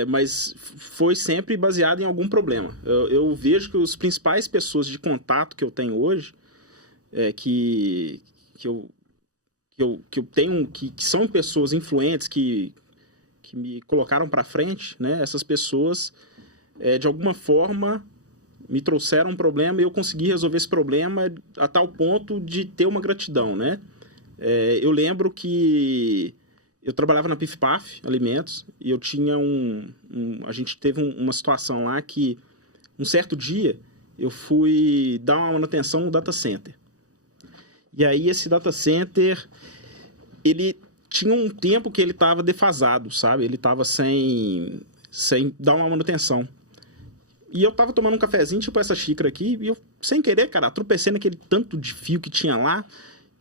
Mas foi sempre baseado em algum problema. Eu vejo que as principais pessoas de contato que eu tenho hoje, que eu tenho, que são pessoas influentes, que me colocaram para frente, né? Essas pessoas, de alguma forma, me trouxeram um problema e eu consegui resolver esse problema a tal ponto de ter uma gratidão, né? Eu lembro que eu trabalhava na Pif Paf Alimentos e eu tinha a gente teve uma situação lá que, um certo dia, eu fui dar uma manutenção no data center. E aí esse data center, ele tinha um tempo que ele estava defasado, sabe? Ele estava sem dar uma manutenção. E eu tava tomando um cafezinho, tipo essa xícara aqui, e eu, sem querer, cara, tropecei naquele tanto de fio que tinha lá,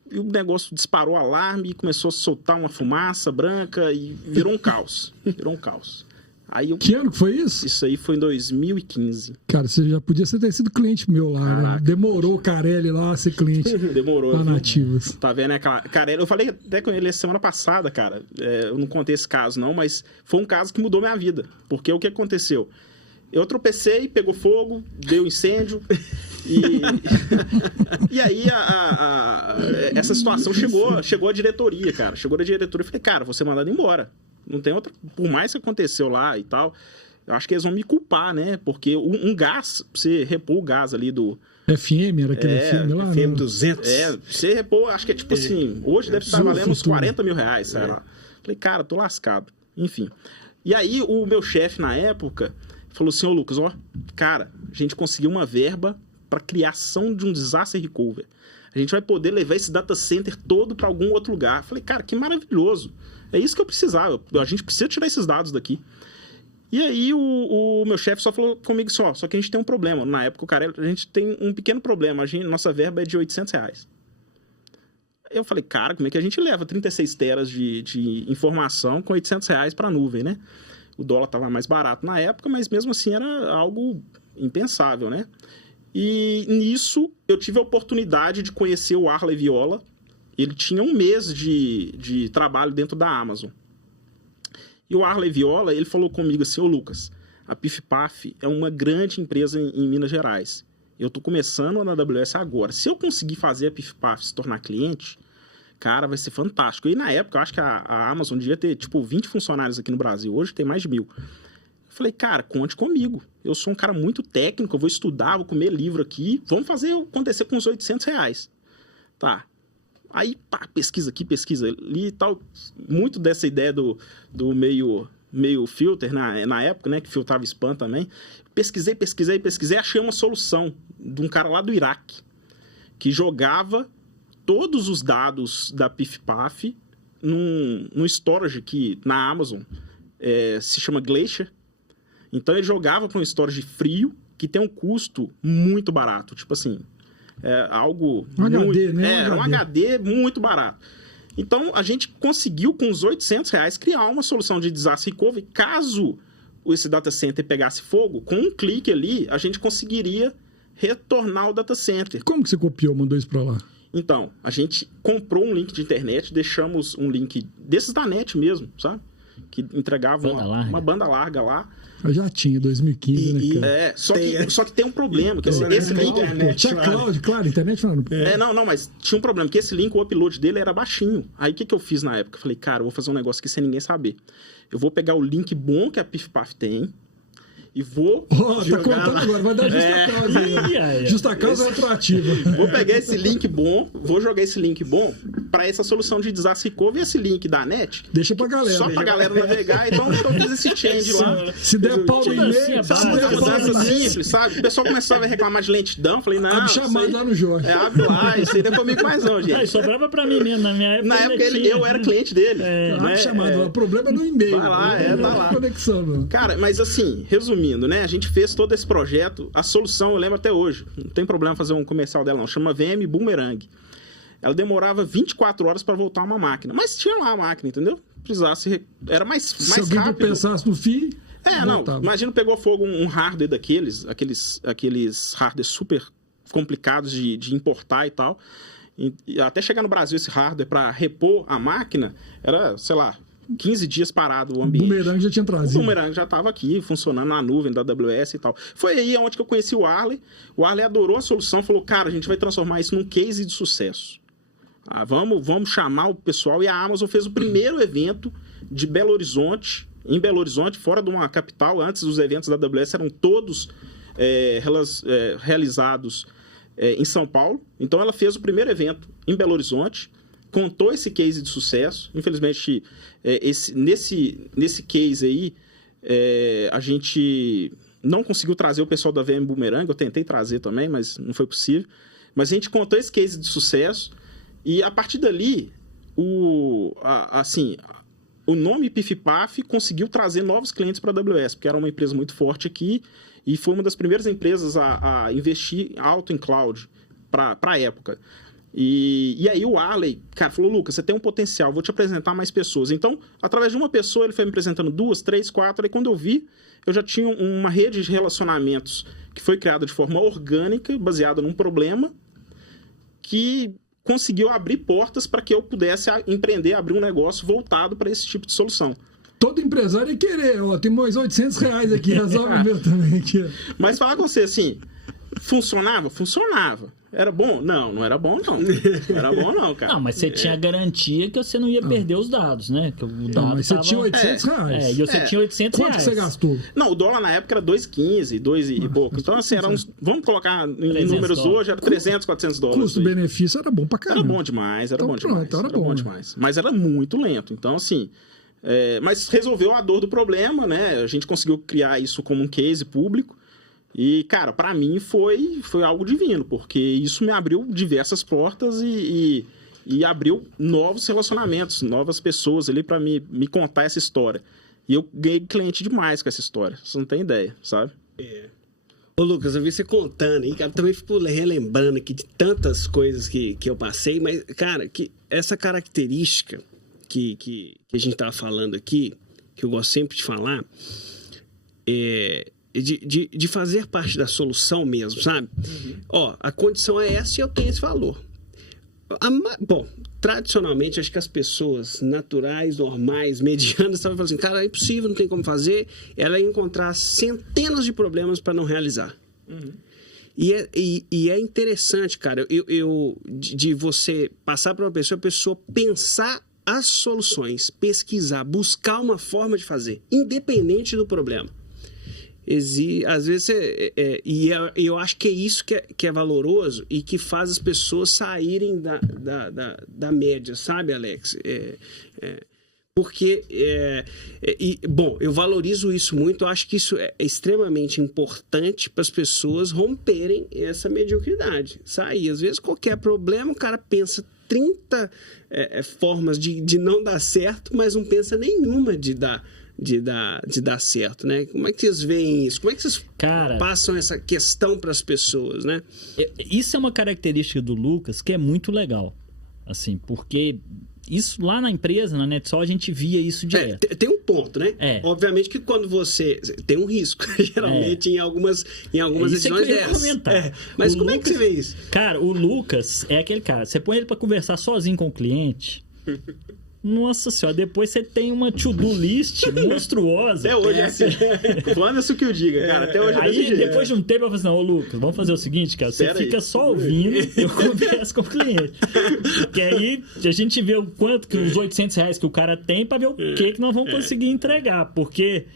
e o negócio disparou o alarme e começou a soltar uma fumaça branca e virou um caos. Virou um caos. Aí Que ano que foi isso? Isso aí foi em 2015. Cara, você já podia ter sido cliente meu lá, Caraca. né? Demorou o Carelli lá a ser cliente. Demorou. Lá na Ativas. Tá vendo aquela... Cara, eu falei até com ele semana passada, cara. Eu não contei esse caso, não, mas foi um caso que mudou minha vida. Porque o que aconteceu? Eu tropecei, pegou fogo, deu incêndio e aí essa situação chegou à diretoria, cara. Chegou à diretoria e falei, cara, vou ser mandado embora. Não tem outra... Por mais que aconteceu lá e tal, eu acho que eles vão me culpar, né? Porque um gás, você repor o gás ali do... FM, era aquele FM lá? FM 200. Você repor, acho que é tipo assim, hoje deve estar valendo uns 40 mil reais, sabe? Falei, cara, tô lascado. Enfim. E aí o meu chefe na época falou assim, ô Lucas, ó, cara, a gente conseguiu uma verba para criação de um disaster recovery. A gente vai poder levar esse data center todo para algum outro lugar. Falei, cara, que maravilhoso. É isso que eu precisava. A gente precisa tirar esses dados daqui. E aí o meu chefe só falou comigo só que a gente tem um problema. Na época, o cara, a gente tem um pequeno problema. Nossa verba é de R$800. Eu falei, cara, como é que a gente leva 36 teras de informação com R$800 para a nuvem, né? O dólar estava mais barato na época, mas mesmo assim era algo impensável, né? E nisso eu tive a oportunidade de conhecer o Arley Viola. Ele tinha um mês de trabalho dentro da Amazon. E o Arley Viola, ele falou comigo assim, ô Lucas, a Pif Paf é uma grande empresa em Minas Gerais. Eu estou começando na AWS agora. Se eu conseguir fazer a Pif Paf se tornar cliente, cara, vai ser fantástico. E na época, eu acho que a Amazon devia ter, tipo, 20 funcionários aqui no Brasil. Hoje tem mais de 1.000. Eu falei, cara, conte comigo. Eu sou um cara muito técnico, eu vou estudar, vou comer livro aqui. Vamos fazer acontecer com uns R$800. Tá. Aí, pá, pesquisa aqui, pesquisa ali e tal. Muito dessa ideia do meio filter na época, né? Que filtrava spam também. Pesquisei, achei uma solução de um cara lá do Iraque que jogava todos os dados da Pif Paf num storage que na Amazon se chama Glacier. Então ele jogava para um storage frio que tem um custo muito barato. Tipo assim, algo... Um muito, HD, né? Um HD muito barato. Então a gente conseguiu com os R$800 criar uma solução de disaster recovery. Caso esse data center pegasse fogo, com um clique ali a gente conseguiria retornar o data center. Como que você copiou, mandou isso para lá? Então, a gente comprou um link de internet, deixamos um link desses da net mesmo, sabe? Que entregava uma banda larga lá. Eu já tinha, 2015, né, cara? Só que tem um problema, que esse link... Tinha cloud, claro, internet falando. Não, mas tinha um problema, que esse link, o upload dele era baixinho. Aí, o que eu fiz na época? Eu falei, cara, eu vou fazer um negócio aqui sem ninguém saber. Eu vou pegar o link bom que a Pif Paf tem e vou Tá jogar contando lá. agora, vai dar justa causa aí. Justa causa é retroativa. Vou pegar esse link bom, vou jogar esse link bom para essa solução de disaster recovery, esse link da NET. Deixa pra galera. Só pra galera navegar, então eu fiz esse change lá. Se der pau no e-mail, Mudancinha se Sabe, der uma pau mudança no e-mail, simples, sabe? O pessoal começava a reclamar de lentidão, falei, não, abre isso chamado aí- lá no Jorge. abre lá, isso aí não é comigo mais não, Ah, gente. e sobrava pra mim mesmo, na minha época. Na época tinha. eu era cliente dele. Abre chamado lá. O problema é no e-mail. Vai lá, não tá na lá. conexão, não. Cara, mas assim, resumindo, né? A gente fez todo esse projeto, a solução eu lembro até hoje. Não tem problema fazer um comercial dela não, chama VM Boomerang. Ela demorava 24 horas para voltar uma máquina, mas tinha lá a máquina, entendeu? Precisasse, era mais Se alguém rápido. pensasse no fim, Não, voltava. imagina pegou fogo um hardware daqueles, aqueles hardware super complicados de importar e tal. E até chegar no Brasil esse hardware para repor a máquina, era, sei lá, 15 dias parado o o ambiente. bumerangue já tinha O trazido. Boomerang já estava aqui, funcionando na nuvem da AWS e tal. Foi aí onde que eu conheci o Arley. O Arley adorou a solução, falou, cara, a gente vai transformar isso num case de sucesso. Vamos chamar o pessoal. E a Amazon fez o primeiro evento de Belo Horizonte, em Belo Horizonte, fora de uma capital. Antes, os eventos da AWS eram todos realizados em São Paulo. Então, ela fez o primeiro evento em Belo Horizonte, contou esse case de sucesso. Infelizmente, nesse case aí, a gente não conseguiu trazer o pessoal da VM Boomerang. Eu tentei trazer também, mas não foi possível. Mas a gente contou esse case de sucesso e, a partir dali, o nome PIF-PAF conseguiu trazer novos clientes para a AWS, porque era uma empresa muito forte aqui e foi uma das primeiras empresas a investir alto em cloud para a época. E aí o Arley, cara, falou, Lucas, você tem um potencial, vou te apresentar mais pessoas. Então, através de uma pessoa, ele foi me apresentando 2, 3, 4, aí quando eu vi, eu já tinha uma rede de relacionamentos que foi criada de forma orgânica, baseada num problema, que conseguiu abrir portas para que eu pudesse empreender, abrir um negócio voltado para esse tipo de solução. Todo empresário ia querer. Ó, tem mais R$800 aqui, resolve o meu também aqui. Mas falar com você assim, funcionava? Funcionava. Era bom? Não era bom não. Não era bom não, cara. Não, mas você tinha garantia que você não ia perder os dados, né? Que o dado Mas você tava... tinha R$800. E você tinha R$800. Quanto que você gastou? Não, o dólar na época era 2,15, 2 e pouco. Então, assim, era uns, vamos colocar em números dólares. hoje, era 300, 400 dólares. Custo-benefício era bom pra Era caramba. bom demais, era Então, bom demais. pronto, era bom, né? demais. Mas era muito lento. Então, assim... mas resolveu a dor do problema, né? A gente conseguiu criar isso como um case público. E, cara, pra mim foi algo divino, porque isso me abriu diversas portas e abriu novos relacionamentos, novas pessoas ali pra me contar essa história. E eu ganhei cliente demais com essa história. Você não tem ideia, sabe? Ô, Lucas, eu vi você contando, hein? Eu também fico relembrando aqui de tantas coisas que eu passei, mas, cara, que essa característica que a gente tava falando aqui, que eu gosto sempre de falar, de fazer parte da solução mesmo, sabe? Ó, a condição é essa e eu tenho esse valor. Bom, tradicionalmente, acho que as pessoas naturais, normais, medianas, estavam falando assim, cara, é impossível, não tem como fazer. Ela ia encontrar centenas de problemas para não realizar. E é interessante, cara, de você passar para uma pessoa, a pessoa pensar as soluções, pesquisar, buscar uma forma de fazer, independente do problema. Às vezes, eu acho que é isso que é valoroso e que faz as pessoas saírem da média, sabe, Alex? Porque, bom, eu valorizo isso muito, eu acho que isso é extremamente importante para as pessoas romperem essa mediocridade, sair. Às vezes, qualquer problema, o cara pensa 30 formas de não dar certo, mas não pensa nenhuma de dar certo, né? Como é que vocês veem isso? Como é que vocês passam essa questão para as pessoas, né? Isso é uma característica do Lucas que é muito legal, assim, porque isso lá na empresa, na NetSol, a gente via isso direto. Tem um ponto, né? Obviamente que quando você... Tem um risco, geralmente, em algumas decisões dessas. Mas como é que você vê isso? Cara, o Lucas é aquele cara, você põe ele para conversar sozinho com o cliente... Nossa senhora, depois você tem uma to-do list monstruosa. Até hoje é assim. Quando isso que eu diga, cara. Até hoje aí, depois de um tempo, eu falo assim, ô Lucas, vamos fazer o seguinte, cara. Você fica só ouvindo, eu converso com o cliente. Porque aí a gente vê o quanto que os R$800 que o cara tem pra ver o que nós vamos conseguir entregar. Porque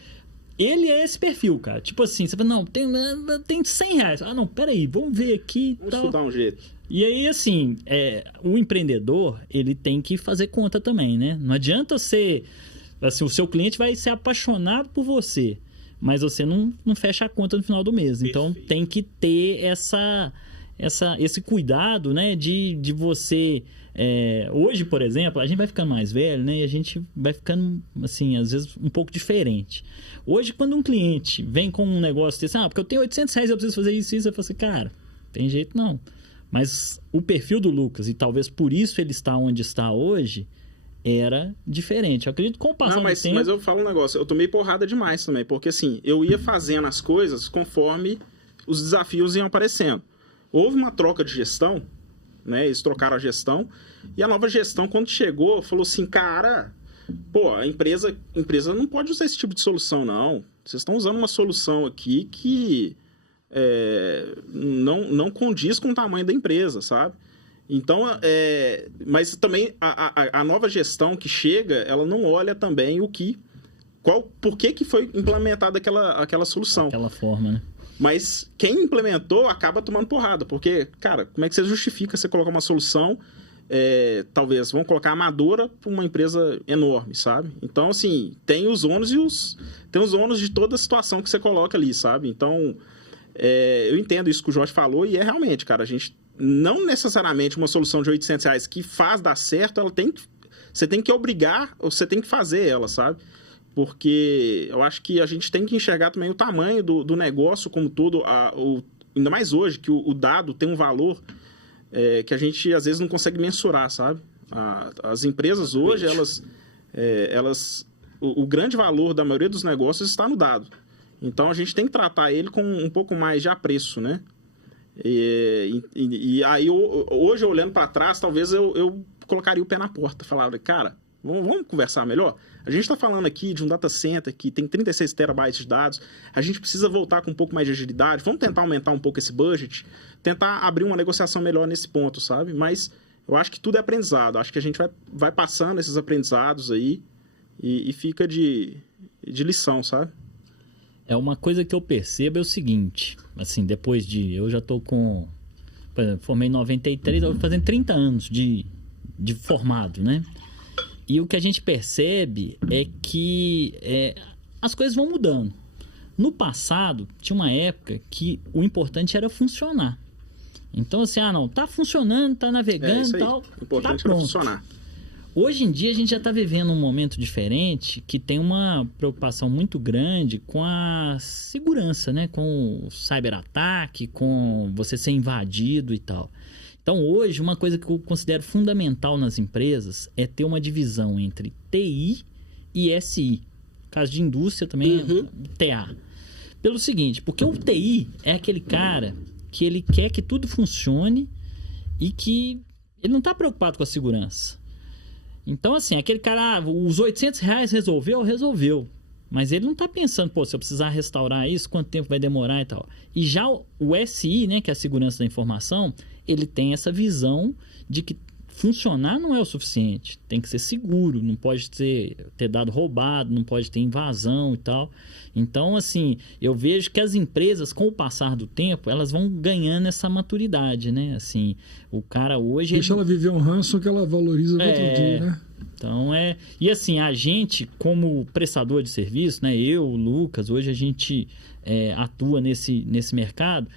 ele é esse perfil, cara. Tipo assim, você fala, não, tem R$100. Ah, não, peraí, vamos ver aqui. Vamos estudar um jeito. E aí, assim, o empreendedor, ele tem que fazer conta também, né? Não adianta você... Assim, o seu cliente vai ser apaixonado por você, mas você não fecha a conta no final do mês. Então, tem que ter esse cuidado, né? De você... hoje, por exemplo, a gente vai ficando mais velho, né? E a gente vai ficando, assim, às vezes um pouco diferente. Hoje, quando um cliente vem com um negócio desse, porque eu tenho R$800, eu preciso fazer isso, eu falo assim, cara, tem jeito não. Mas o perfil do Lucas, e talvez por isso ele está onde está hoje, era diferente. Eu acredito que com o passar do tempo... Mas eu falo um negócio, eu tomei porrada demais também, porque assim, eu ia fazendo as coisas conforme os desafios iam aparecendo. Houve uma troca de gestão, né? Eles trocaram a gestão, e a nova gestão, quando chegou, falou assim, cara, pô, a empresa não pode usar esse tipo de solução, não. Vocês estão usando uma solução aqui que não condiz com o tamanho da empresa, sabe? Então, mas também a nova gestão que chega, ela não olha também por que foi implementada aquela solução. Aquela forma, né? Mas quem implementou acaba tomando porrada, porque, cara, como é que você justifica você colocar uma solução, talvez, vamos colocar amadora para uma empresa enorme, sabe? Então, assim, tem os ônus de toda a situação que você coloca ali, sabe? Então, eu entendo isso que o Jorge falou e realmente, cara, a gente... Não necessariamente uma solução de R$800 que faz dar certo, você tem que obrigar, ou você tem que fazer ela, sabe? Porque eu acho que a gente tem que enxergar também o tamanho do negócio como todo, ainda mais hoje, que o dado tem um valor que a gente às vezes não consegue mensurar, sabe? As empresas hoje, o grande valor da maioria dos negócios está no dado. Então a gente tem que tratar ele com um pouco mais de apreço, né? E aí, hoje, olhando para trás, talvez eu colocaria o pé na porta. Falaria, cara, vamos conversar melhor? A gente está falando aqui de um data center que tem 36 terabytes de dados. A gente precisa voltar com um pouco mais de agilidade. Vamos tentar aumentar um pouco esse budget. Tentar abrir uma negociação melhor nesse ponto, sabe? Mas eu acho que tudo é aprendizado. Acho que a gente vai passando esses aprendizados aí e fica de lição, sabe? Uma coisa que eu percebo é o seguinte, assim, depois eu já tô com, por exemplo, formei em 93, eu vou fazendo 30 anos de formado, né? E o que a gente percebe é que as coisas vão mudando. No passado, tinha uma época que o importante era funcionar. Então, assim, não, tá funcionando, tá navegando e tal, o importante tá pronto. Era funcionar. Hoje em dia a gente já está vivendo um momento diferente que tem uma preocupação muito grande com a segurança, né? Com o cyberataque, com você ser invadido e tal. Então hoje uma coisa que eu considero fundamental nas empresas é ter uma divisão entre TI e SI. No caso de indústria também TA. Pelo seguinte, porque o TI é aquele cara que ele quer que tudo funcione e que ele não está preocupado com a segurança. Então, assim, aquele cara, os R$800 resolveu. Mas ele não está pensando, se eu precisar restaurar isso, quanto tempo vai demorar e tal. E já o SI, né, que é a segurança da informação, ele tem essa visão de que funcionar não é o suficiente. Tem que ser seguro, não pode ter dado roubado, não pode ter invasão e tal. Então, assim, eu vejo que as empresas, com o passar do tempo, elas vão ganhando essa maturidade, né? Assim, o cara hoje... Deixa ela viver um ranço que ela valoriza no outro dia, né? Então, E assim, a gente, como prestador de serviço, né? Eu, o Lucas, hoje a gente atua nesse mercado.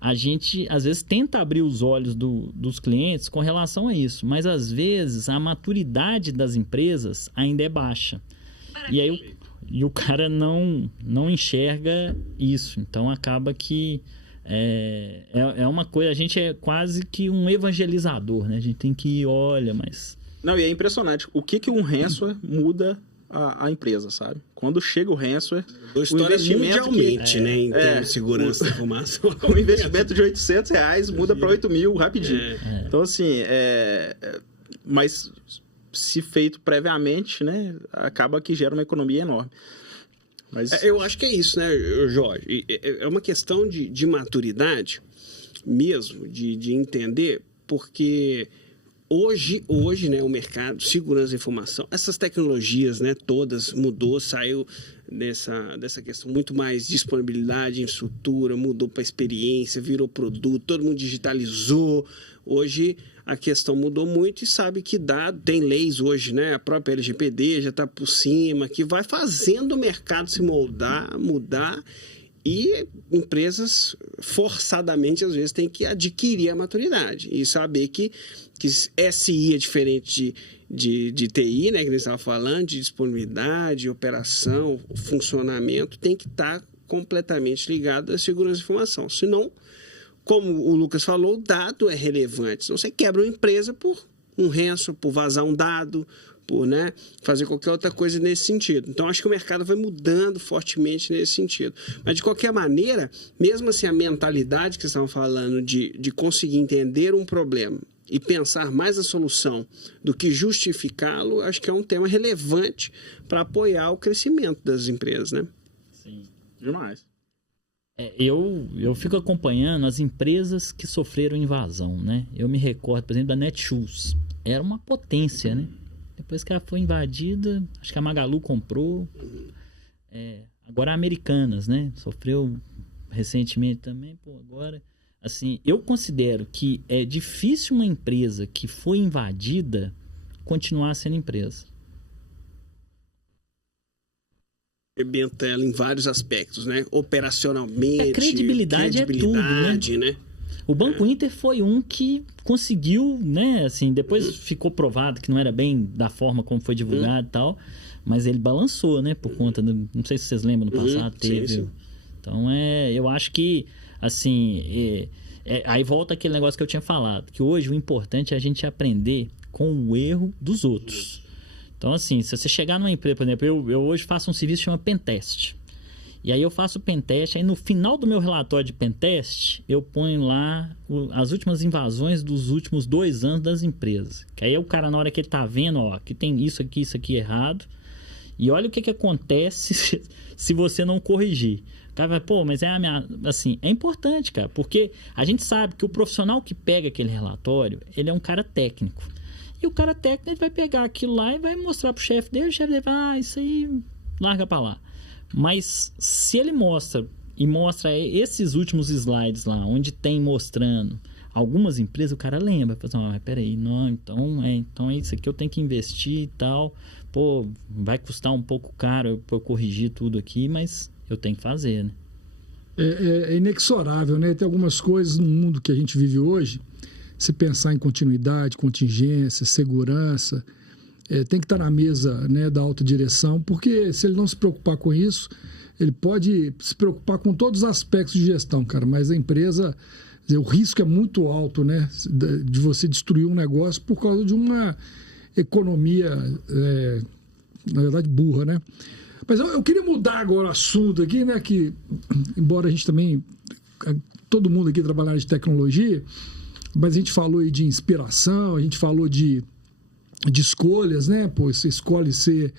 A gente, às vezes, tenta abrir os olhos dos clientes com relação a isso. Mas, às vezes, a maturidade das empresas ainda é baixa. E aí o cara não enxerga isso. Então, acaba que é uma coisa... A gente é quase que um evangelizador, né? A gente tem que ir, olha, mas... Não, e é impressionante. O que um ransomware muda a empresa, sabe? Quando chega o ransomware, o investimento mundialmente, né, em termos de segurança da informação. O investimento de R$800 muda para 8 mil rapidinho. Então, assim, mas se feito previamente, né, acaba que gera uma economia enorme. Mas... eu acho que é isso, né, Jorge? É uma questão de maturidade mesmo, de entender, porque Hoje, né, o mercado, segurança da informação, essas tecnologias, né, todas mudou, saiu dessa questão muito mais disponibilidade, infraestrutura, mudou para experiência, virou produto, todo mundo digitalizou. Hoje a questão mudou muito e sabe que tem leis hoje, né, a própria LGPD já está por cima, que vai fazendo o mercado se mudar. E empresas forçadamente às vezes têm que adquirir a maturidade e saber que SI é diferente de TI, né, que a gente estava falando, de disponibilidade, operação, funcionamento, tem que estar completamente ligado à segurança da informação. Senão, como o Lucas falou, o dado é relevante. Senão você quebra uma empresa por um ranço, por vazar um dado, por, né, fazer qualquer outra coisa nesse sentido. Então, acho que o mercado vai mudando fortemente nesse sentido. Mas, de qualquer maneira, mesmo assim, a mentalidade que vocês estavam falando de conseguir entender um problema e pensar mais a solução do que justificá-lo, acho que é um tema relevante para apoiar o crescimento das empresas, né? Sim, demais. Eu fico acompanhando as empresas que sofreram invasão, né? Eu me recordo, por exemplo, da Netshoes. Era uma potência, né? Depois que ela foi invadida, acho que a Magalu comprou. Agora a Americanas, né? Sofreu recentemente também. Agora, assim, eu considero que é difícil uma empresa que foi invadida continuar sendo empresa. Arrebenta ela em vários aspectos, né? Operacionalmente. A credibilidade é tudo, né? O Banco Inter foi um que conseguiu, né? Assim, depois ficou provado que não era bem da forma como foi divulgado e tal, mas ele balançou, né? Por conta não sei se vocês lembram, no passado teve. Sim. Então, eu acho que, assim, aí volta aquele negócio que eu tinha falado, que hoje o importante é a gente aprender com o erro dos outros. Então, assim, se você chegar numa empresa, por exemplo, eu hoje faço um serviço que chama Pentest. E aí eu faço o Pentest, aí no final do meu relatório de Pentest, eu ponho lá as últimas invasões dos últimos 2 anos das empresas. Que aí o cara, na hora que ele tá vendo, ó, que tem isso aqui errado, e olha o que acontece se você não corrigir. O cara vai, pô, mas assim, é importante, cara, porque a gente sabe que o profissional que pega aquele relatório, ele é um cara técnico. E o cara técnico, ele vai pegar aquilo lá e vai mostrar pro chefe dele, o chefe dele vai, isso aí, larga pra lá. Mas se ele mostra esses últimos slides lá, onde tem mostrando algumas empresas, o cara lembra, fala assim, peraí, não, então é isso aqui, eu tenho que investir e tal, pô, vai custar um pouco caro eu corrigir tudo aqui, mas eu tenho que fazer, né? É inexorável, né? Tem algumas coisas no mundo que a gente vive hoje, se pensar em continuidade, contingência, segurança, tem que estar na mesa, né, da alta direção, porque se ele não se preocupar com isso, ele pode se preocupar com todos os aspectos de gestão, cara, mas a empresa, o risco é muito alto, né, de você destruir um negócio por causa de uma economia, na verdade, burra, né? Mas eu queria mudar agora o assunto aqui, né, que embora a gente também, todo mundo aqui trabalhar de tecnologia, mas a gente falou aí de inspiração, a gente falou de escolhas, né? Pô, você escolhe ser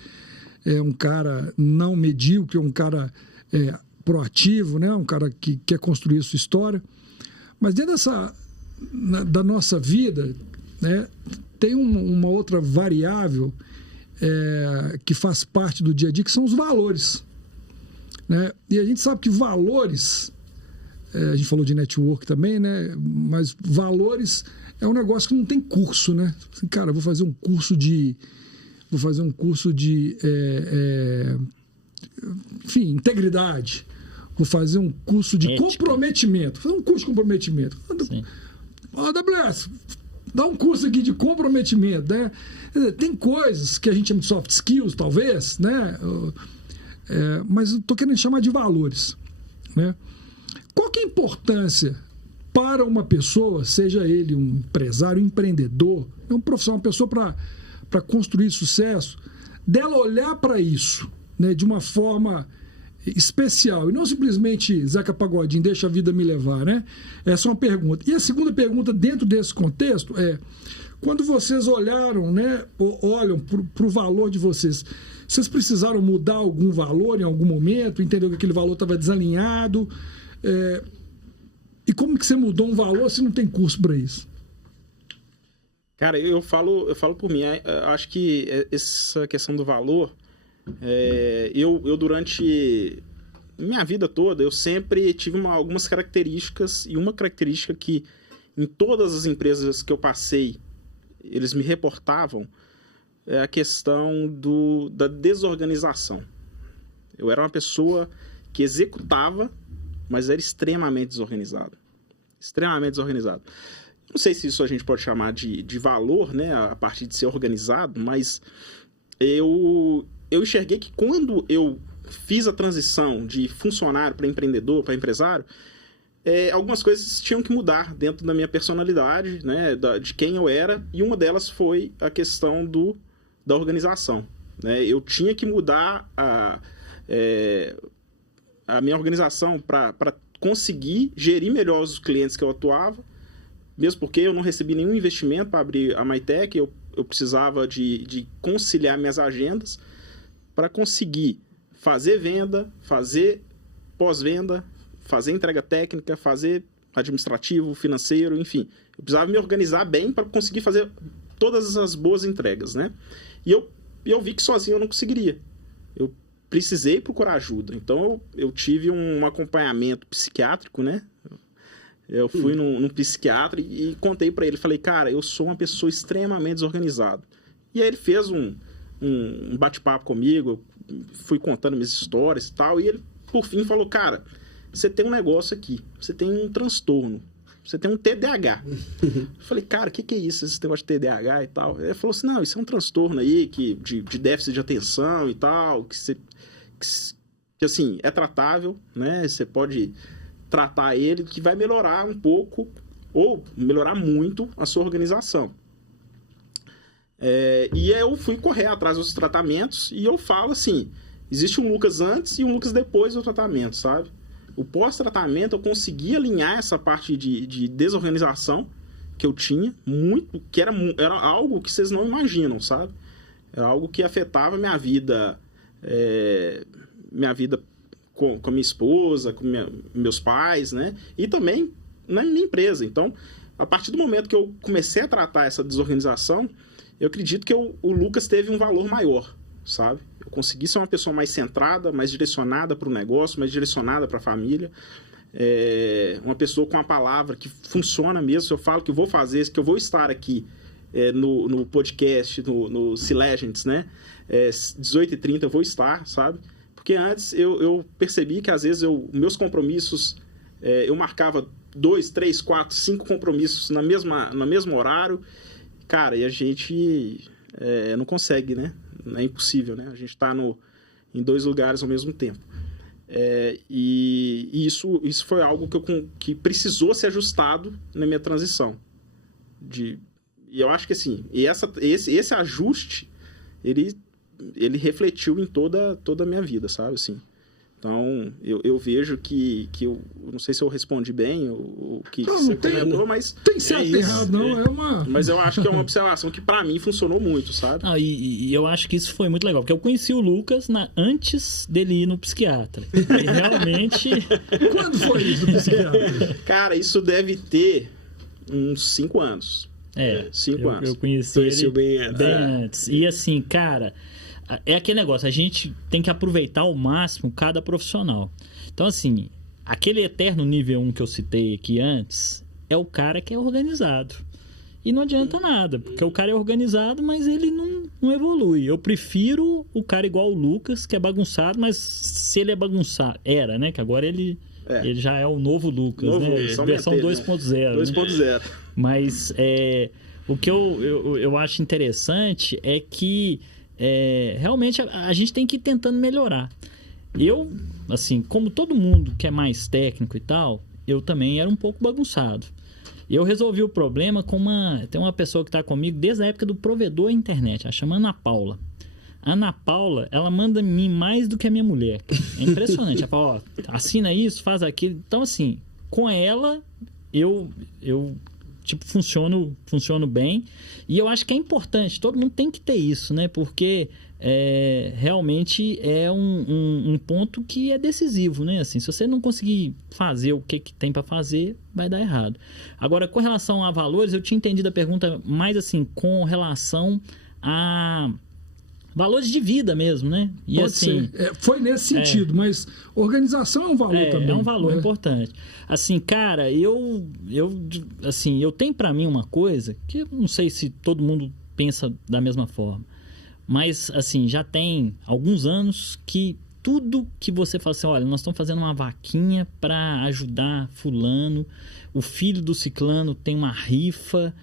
um cara não medíocre, um cara proativo, né? Um cara que quer construir sua história. Mas dentro da nossa vida, né, tem uma outra variável que faz parte do dia a dia, que são os valores, né? E a gente sabe que valores, a gente falou de network também, né? Mas valores é um negócio que não tem curso, né? Assim, cara, vou fazer um curso de enfim, integridade. Vou fazer um curso de comprometimento. Vou fazer um curso de comprometimento. AWS, dá um curso aqui de comprometimento, né? Tem coisas que a gente chama de soft skills, talvez, né? Mas eu estou querendo chamar de valores, né? Qual que é a importância para uma pessoa, seja ele um empresário, um empreendedor, um profissional, uma pessoa para construir sucesso, dela olhar para isso, né, de uma forma especial e não simplesmente Zeca Pagodinho, deixa a vida me levar, né? Essa é uma pergunta. E a segunda pergunta dentro desse contexto quando vocês olharam, né, olham para o valor de vocês precisaram mudar algum valor em algum momento, entendeu que aquele valor estava desalinhado? E como que você mudou um valor se não tem curso para isso? Cara, eu falo por mim. Acho que essa questão do valor, eu durante minha vida toda, eu sempre tive algumas características, e uma característica que em todas as empresas que eu passei, eles me reportavam, é a questão da desorganização. Eu era uma pessoa que executava, mas era extremamente desorganizado. Extremamente desorganizado. Não sei se isso a gente pode chamar de valor, né, a partir de ser organizado, mas eu enxerguei que quando eu fiz a transição de funcionário para empreendedor, para empresário, algumas coisas tinham que mudar dentro da minha personalidade, né, de quem eu era, e uma delas foi a questão da organização. Né? Eu tinha que mudar a minha organização para conseguir gerir melhor os clientes que eu atuava, mesmo porque eu não recebi nenhum investimento para abrir a MyTech, eu precisava de conciliar minhas agendas para conseguir fazer venda, fazer pós-venda, fazer entrega técnica, fazer administrativo, financeiro, enfim. Eu precisava me organizar bem para conseguir fazer todas as boas entregas, né? E eu vi que sozinho eu não conseguiria. Eu precisei procurar ajuda. Então, eu tive um acompanhamento psiquiátrico, né? Eu fui num psiquiatra e contei para ele. Falei, cara, eu sou uma pessoa extremamente desorganizada. E aí ele fez um bate-papo comigo, fui contando minhas histórias e tal. E ele, por fim, falou, cara, você tem um negócio aqui, você tem um transtorno, você tem um TDAH. Eu falei, cara, o que é isso, esse negócio de TDAH e tal? Ele falou assim, não, isso é um transtorno aí de déficit de atenção e tal, que assim, é tratável, né? Você pode tratar ele, que vai melhorar um pouco ou melhorar muito a sua organização. E aí eu fui correr atrás dos tratamentos e eu falo assim, existe um Lucas antes e um Lucas depois do tratamento, sabe? O pós-tratamento eu consegui alinhar essa parte de desorganização que eu tinha, muito, que era algo que vocês não imaginam, sabe? Era algo que afetava minha vida com a minha esposa, com meus pais, né? E também na minha empresa. Então, a partir do momento que eu comecei a tratar essa desorganização, eu acredito que o Lucas teve um valor maior, sabe? Eu consegui ser uma pessoa mais centrada, mais direcionada para o negócio, mais direcionada para a família. Uma pessoa com a palavra que funciona mesmo. Se eu falo que eu vou fazer, que eu vou estar aqui no podcast, no C-Legends, né? 18h30 eu vou estar, sabe? Porque antes eu percebi que às vezes meus compromissos, eu marcava 2, 3, 4, 5 compromissos no mesmo horário. Cara, e a gente não consegue, né? É impossível, né? A gente está em 2 lugares ao mesmo tempo. E isso foi algo que precisou ser ajustado na minha transição. E eu acho que assim, esse ajuste, ele refletiu em toda a minha vida, sabe? Assim, então, eu vejo que eu não sei se eu respondi bem o que você comentou, mas... Tem certo e errado, não. Mas eu acho que é uma observação que, para mim, funcionou muito, sabe? E eu acho que isso foi muito legal, porque eu conheci o Lucas antes dele ir no psiquiatra. E realmente... Quando foi isso no psiquiatra? Cara, isso deve ter uns 5 anos. 5 anos. Eu conheci ele bem antes. E assim, cara... É aquele negócio, a gente tem que aproveitar ao máximo cada profissional. Então, assim, aquele eterno nível 1 que eu citei aqui antes é o cara que é organizado. E não adianta nada, porque o cara é organizado, mas ele não evolui. Eu prefiro o cara igual o Lucas, que é bagunçado, mas se ele é bagunçado... Era, né? Que agora ele já é o novo Lucas, né? Versão 2.0. Né? 2.0. Mas o que eu acho interessante é que realmente a gente tem que ir tentando melhorar. Eu, assim, como todo mundo que é mais técnico e tal, eu também era um pouco bagunçado. Eu resolvi o problema tem uma pessoa que está comigo desde a época do provedor internet, ela chama Ana Paula. A Ana Paula, ela manda em mim mais do que a minha mulher. É impressionante. Ela fala, assina isso, faz aquilo. Então, assim, com ela, eu tipo, funciono bem. E eu acho que é importante, todo mundo tem que ter isso, né? Porque realmente é um ponto que é decisivo, né? Assim, se você não conseguir fazer o que tem para fazer, vai dar errado. Agora, com relação a valores, eu tinha entendido a pergunta mais assim, com relação a valores de vida mesmo, né? E Pode assim, ser. Foi nesse sentido, mas organização é um valor também. É um valor importante. Assim, cara, eu tenho para mim uma coisa que eu não sei se todo mundo pensa da mesma forma, mas assim, já tem alguns anos que tudo que você fala assim, olha, nós estamos fazendo uma vaquinha para ajudar fulano, o filho do ciclano tem uma rifa,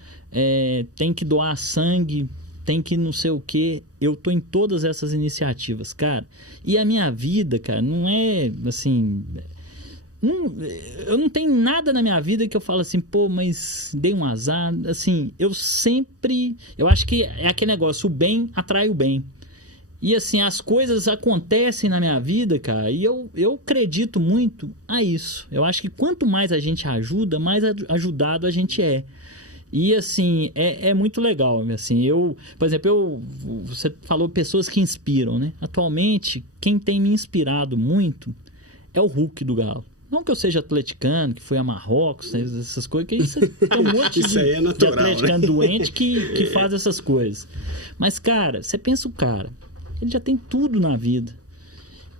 tem que doar sangue, tem que não sei o que, eu tô em todas essas iniciativas, cara. E a minha vida, cara, não é assim... eu não tenho nada na minha vida que eu falo assim, pô, mas dei um azar. Assim, eu acho que é aquele negócio, o bem atrai o bem. E assim, as coisas acontecem na minha vida, cara, e eu acredito muito a isso. Eu acho que quanto mais a gente ajuda, mais ajudado a gente é. E assim, é muito legal, assim, por exemplo, você falou pessoas que inspiram, né? Atualmente, quem tem me inspirado muito é o Hulk do Galo. Não que eu seja atleticano, que fui a Marrocos, essas coisas, que isso tem um monte isso aí é natural, de atleticano, né? Doente que É. faz essas coisas. Mas, cara, você pensa o cara, ele já tem tudo na vida.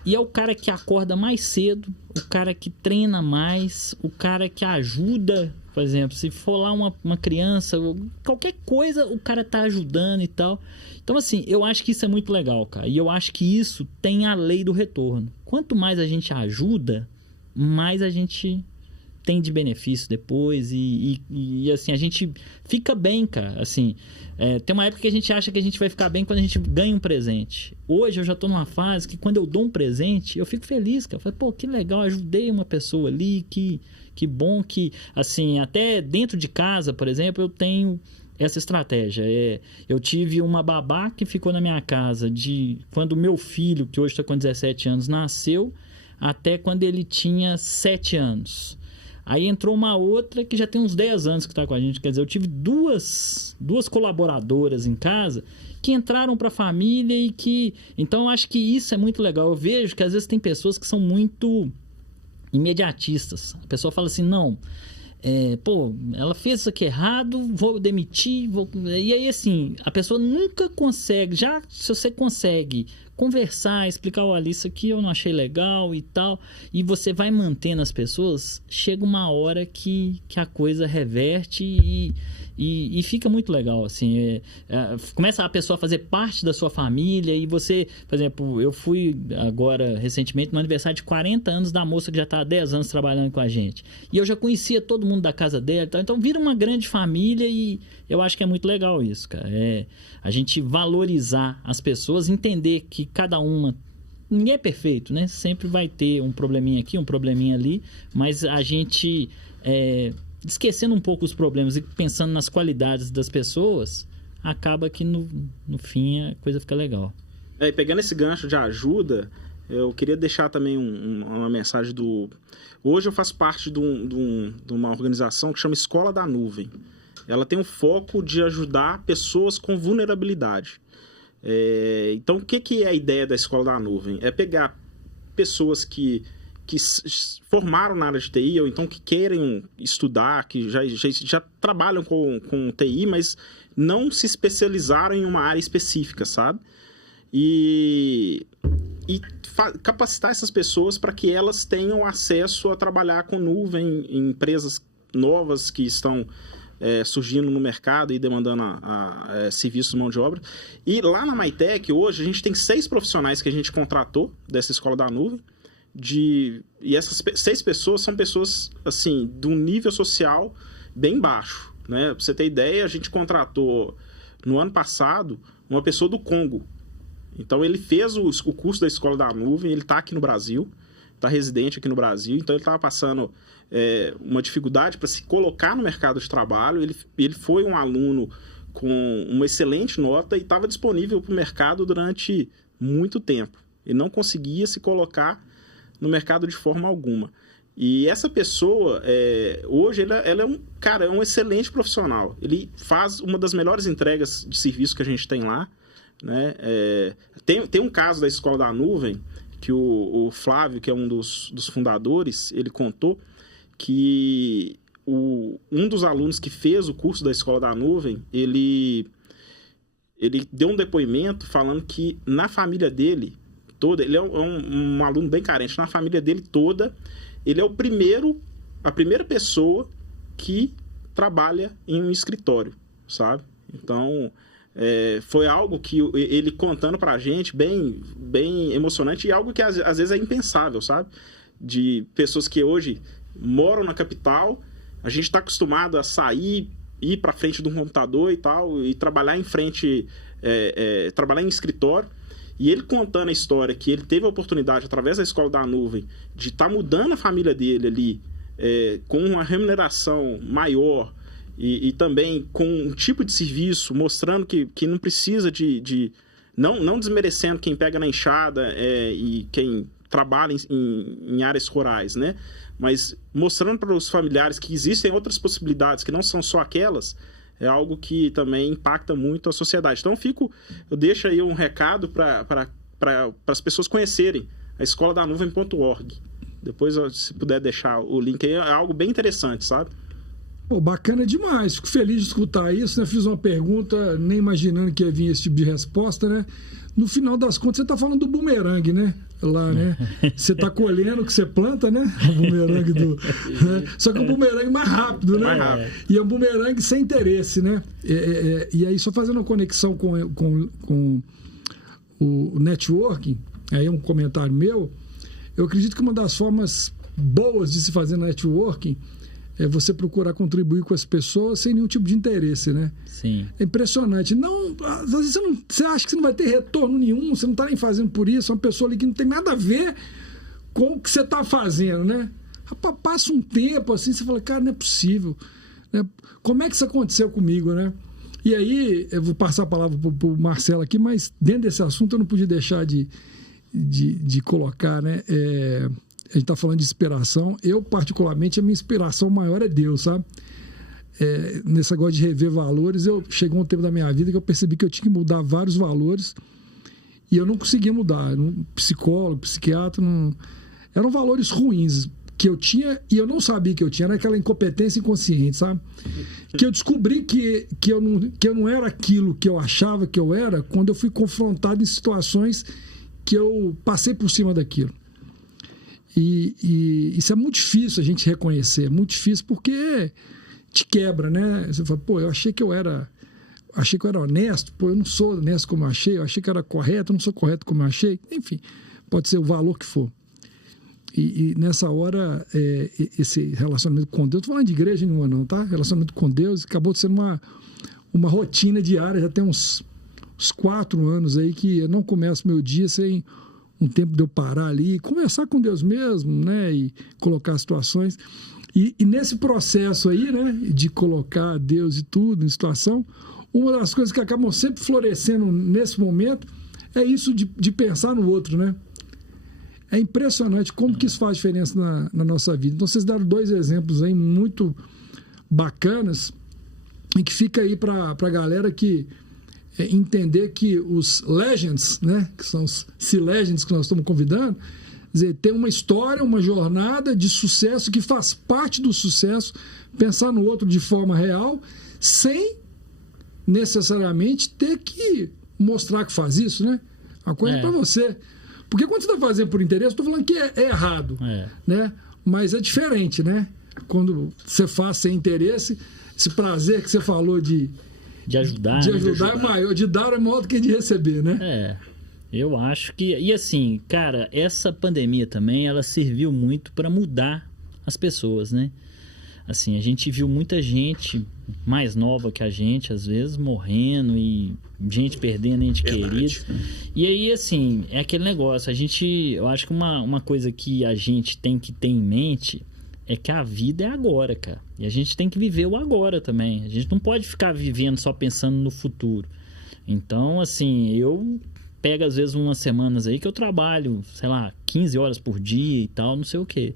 E é o cara que acorda mais cedo, o cara que treina mais, o cara que ajuda, por exemplo, se for lá uma criança, qualquer coisa, o cara tá ajudando e tal. Então, assim, eu acho que isso é muito legal, cara. E eu acho que isso tem a lei do retorno. Quanto mais a gente ajuda, mais a gente tem de benefício depois e assim, a gente fica bem, cara. Assim, tem uma época que a gente acha que a gente vai ficar bem quando a gente ganha um presente. Hoje eu já tô numa fase que quando eu dou um presente, eu fico feliz, cara. Eu falo, pô, que legal, ajudei uma pessoa ali, que bom que, assim, até dentro de casa, por exemplo, eu tenho essa estratégia. Eu tive uma babá que ficou na minha casa de quando meu filho, que hoje está com 17 anos, nasceu, até quando ele tinha 7 anos. Aí entrou uma outra que já tem uns 10 anos que está com a gente. Quer dizer, eu tive duas colaboradoras em casa que entraram para a família e que... Então, eu acho que isso é muito legal. Eu vejo que às vezes tem pessoas que são muito imediatistas. A pessoa fala assim, não... pô, ela fez isso aqui errado, vou demitir, e aí assim, a pessoa nunca consegue, já se você consegue conversar, explicar, olha, isso aqui eu não achei legal e tal, e você vai mantendo as pessoas, chega uma hora que a coisa reverte e fica muito legal, assim, começa a pessoa a fazer parte da sua família e você, por exemplo, eu fui agora recentemente no aniversário de 40 anos da moça que já está há 10 anos trabalhando com a gente, e eu já conhecia todo mundo da casa dela, então vira uma grande família e eu acho que é muito legal isso, cara, a gente valorizar as pessoas, entender que cada uma, ninguém é perfeito, né? Sempre vai ter um probleminha aqui, um probleminha ali, mas a gente esquecendo um pouco os problemas e pensando nas qualidades das pessoas, acaba que no fim a coisa fica legal. E pegando esse gancho de ajuda, eu queria deixar também uma mensagem Hoje eu faço parte de uma organização que chama Escola da Nuvem. Ela tem um foco de ajudar pessoas com vulnerabilidade. Então, o que é a ideia da Escola da Nuvem? É pegar pessoas que formaram na área de TI, ou então que querem estudar, que já trabalham com TI, mas não se especializaram em uma área específica, sabe? E capacitar essas pessoas para que elas tenham acesso a trabalhar com nuvem em empresas novas que estão surgindo no mercado e demandando serviços de mão de obra. E lá na Maitec, hoje, a gente tem 6 profissionais que a gente contratou dessa Escola da Nuvem. E essas 6 pessoas são pessoas, assim, de um nível social bem baixo, né? Pra você ter ideia, a gente contratou, no ano passado, uma pessoa do Congo. Então, ele fez o curso da Escola da Nuvem, ele está aqui no Brasil, está residente aqui no Brasil, então ele estava passando uma dificuldade para se colocar no mercado de trabalho. Ele foi um aluno com uma excelente nota e estava disponível para o mercado durante muito tempo. Ele não conseguia se colocar no mercado de forma alguma. E essa pessoa, hoje, ela é um excelente profissional. Ele faz uma das melhores entregas de serviço que a gente tem lá, né? Tem um caso da Escola da Nuvem, que o Flávio, que é um dos fundadores, ele contou que um dos alunos que fez o curso da Escola da Nuvem, ele deu um depoimento falando que na família dele toda, ele é um aluno bem carente, na família dele toda, ele é a primeira pessoa que trabalha em um escritório, sabe? Então, foi algo que ele contando pra gente, bem, bem emocionante, e algo que às vezes é impensável, sabe? De pessoas que hoje moram na capital, a gente está acostumado a sair, ir para frente de um computador e tal, e trabalhar em frente, trabalhar em escritório. E ele contando a história que ele teve a oportunidade, através da Escola da Nuvem, de estar mudando a família dele ali, com uma remuneração maior e também com um tipo de serviço, mostrando que não precisa não desmerecendo quem pega na enxada e quem trabalha em áreas rurais, né? Mas mostrando para os familiares que existem outras possibilidades, que não são só aquelas, é algo que também impacta muito a sociedade. Então, eu deixo aí um recado para as pessoas conhecerem a escoladanuvem.org. Depois, se puder deixar o link aí, é algo bem interessante, sabe? Pô, bacana demais. Fico feliz de escutar isso, né? Fiz uma pergunta, nem imaginando que ia vir esse tipo de resposta, né? No final das contas, você está falando do bumerangue, né? Lá, né? Você está colhendo o que você planta, né? O bumerangue né? Só que o bumerangue mais rápido, né? Mais rápido. E é um bumerangue sem interesse, né? E aí, só fazendo uma conexão com o networking, aí é um comentário meu, eu acredito que uma das formas boas de se fazer networking é você procurar contribuir com as pessoas sem nenhum tipo de interesse, né? Sim. É impressionante. Não, às vezes você acha que você não vai ter retorno nenhum, você não está nem fazendo por isso, é uma pessoa ali que não tem nada a ver com o que você está fazendo, né? Rapaz, passa um tempo assim, você fala, cara, não é possível. Né? Como é que isso aconteceu comigo, né? E aí, eu vou passar a palavra para o Marcelo aqui, mas dentro desse assunto eu não podia deixar de colocar, né? A gente está falando de inspiração. Eu, particularmente, a minha inspiração maior é Deus, sabe? Nesse negócio de rever valores, chegou um tempo da minha vida que eu percebi que eu tinha que mudar vários valores e eu não conseguia mudar. Psicólogo, psiquiatra, eram valores ruins que eu tinha e eu não sabia que eu tinha. Era aquela incompetência inconsciente, sabe? Que eu descobri que eu não era aquilo que eu achava que eu era quando eu fui confrontado em situações que eu passei por cima daquilo. E isso é muito difícil a gente reconhecer, é muito difícil porque te quebra, né? Você fala, pô, eu achei que eu era honesto, pô, eu não sou honesto como eu achei que era correto, eu não sou correto como eu achei, enfim, pode ser o valor que for. E nessa hora, esse relacionamento com Deus, estou falando de igreja nenhuma não, tá? Relacionamento com Deus acabou de ser uma rotina diária, já tem uns 4 anos aí que eu não começo meu dia sem um tempo de eu parar ali e conversar com Deus mesmo, né? E colocar situações. E nesse processo aí, né? De colocar Deus e tudo em situação, uma das coisas que acabam sempre florescendo nesse momento é isso de pensar no outro, né? É impressionante como que isso faz diferença na nossa vida. Então, vocês deram 2 exemplos aí muito bacanas e que fica aí para a galera que entender que os legends, né, que são os C-legends que nós estamos convidando, quer dizer, tem uma história, uma jornada de sucesso que faz parte do sucesso, pensar no outro de forma real, sem necessariamente ter que mostrar que faz isso, né? Uma coisa para você. Porque quando você está fazendo por interesse, estou falando que é errado, né? Mas é diferente, né? Quando você faz sem interesse, esse prazer que você falou de ajudar é maior, de dar é maior do que de receber, né? Eu acho que... E assim, cara, essa pandemia também, ela serviu muito para mudar as pessoas, né? Assim, a gente viu muita gente mais nova que a gente, às vezes, morrendo e gente perdendo ente querido. E aí, assim, é aquele negócio, eu acho que uma coisa que a gente tem que ter em mente é que a vida é agora, cara. E a gente tem que viver o agora também. A gente não pode ficar vivendo só pensando no futuro. Então, assim, eu pego às vezes umas semanas aí que eu trabalho, sei lá, 15 horas por dia e tal, não sei o quê.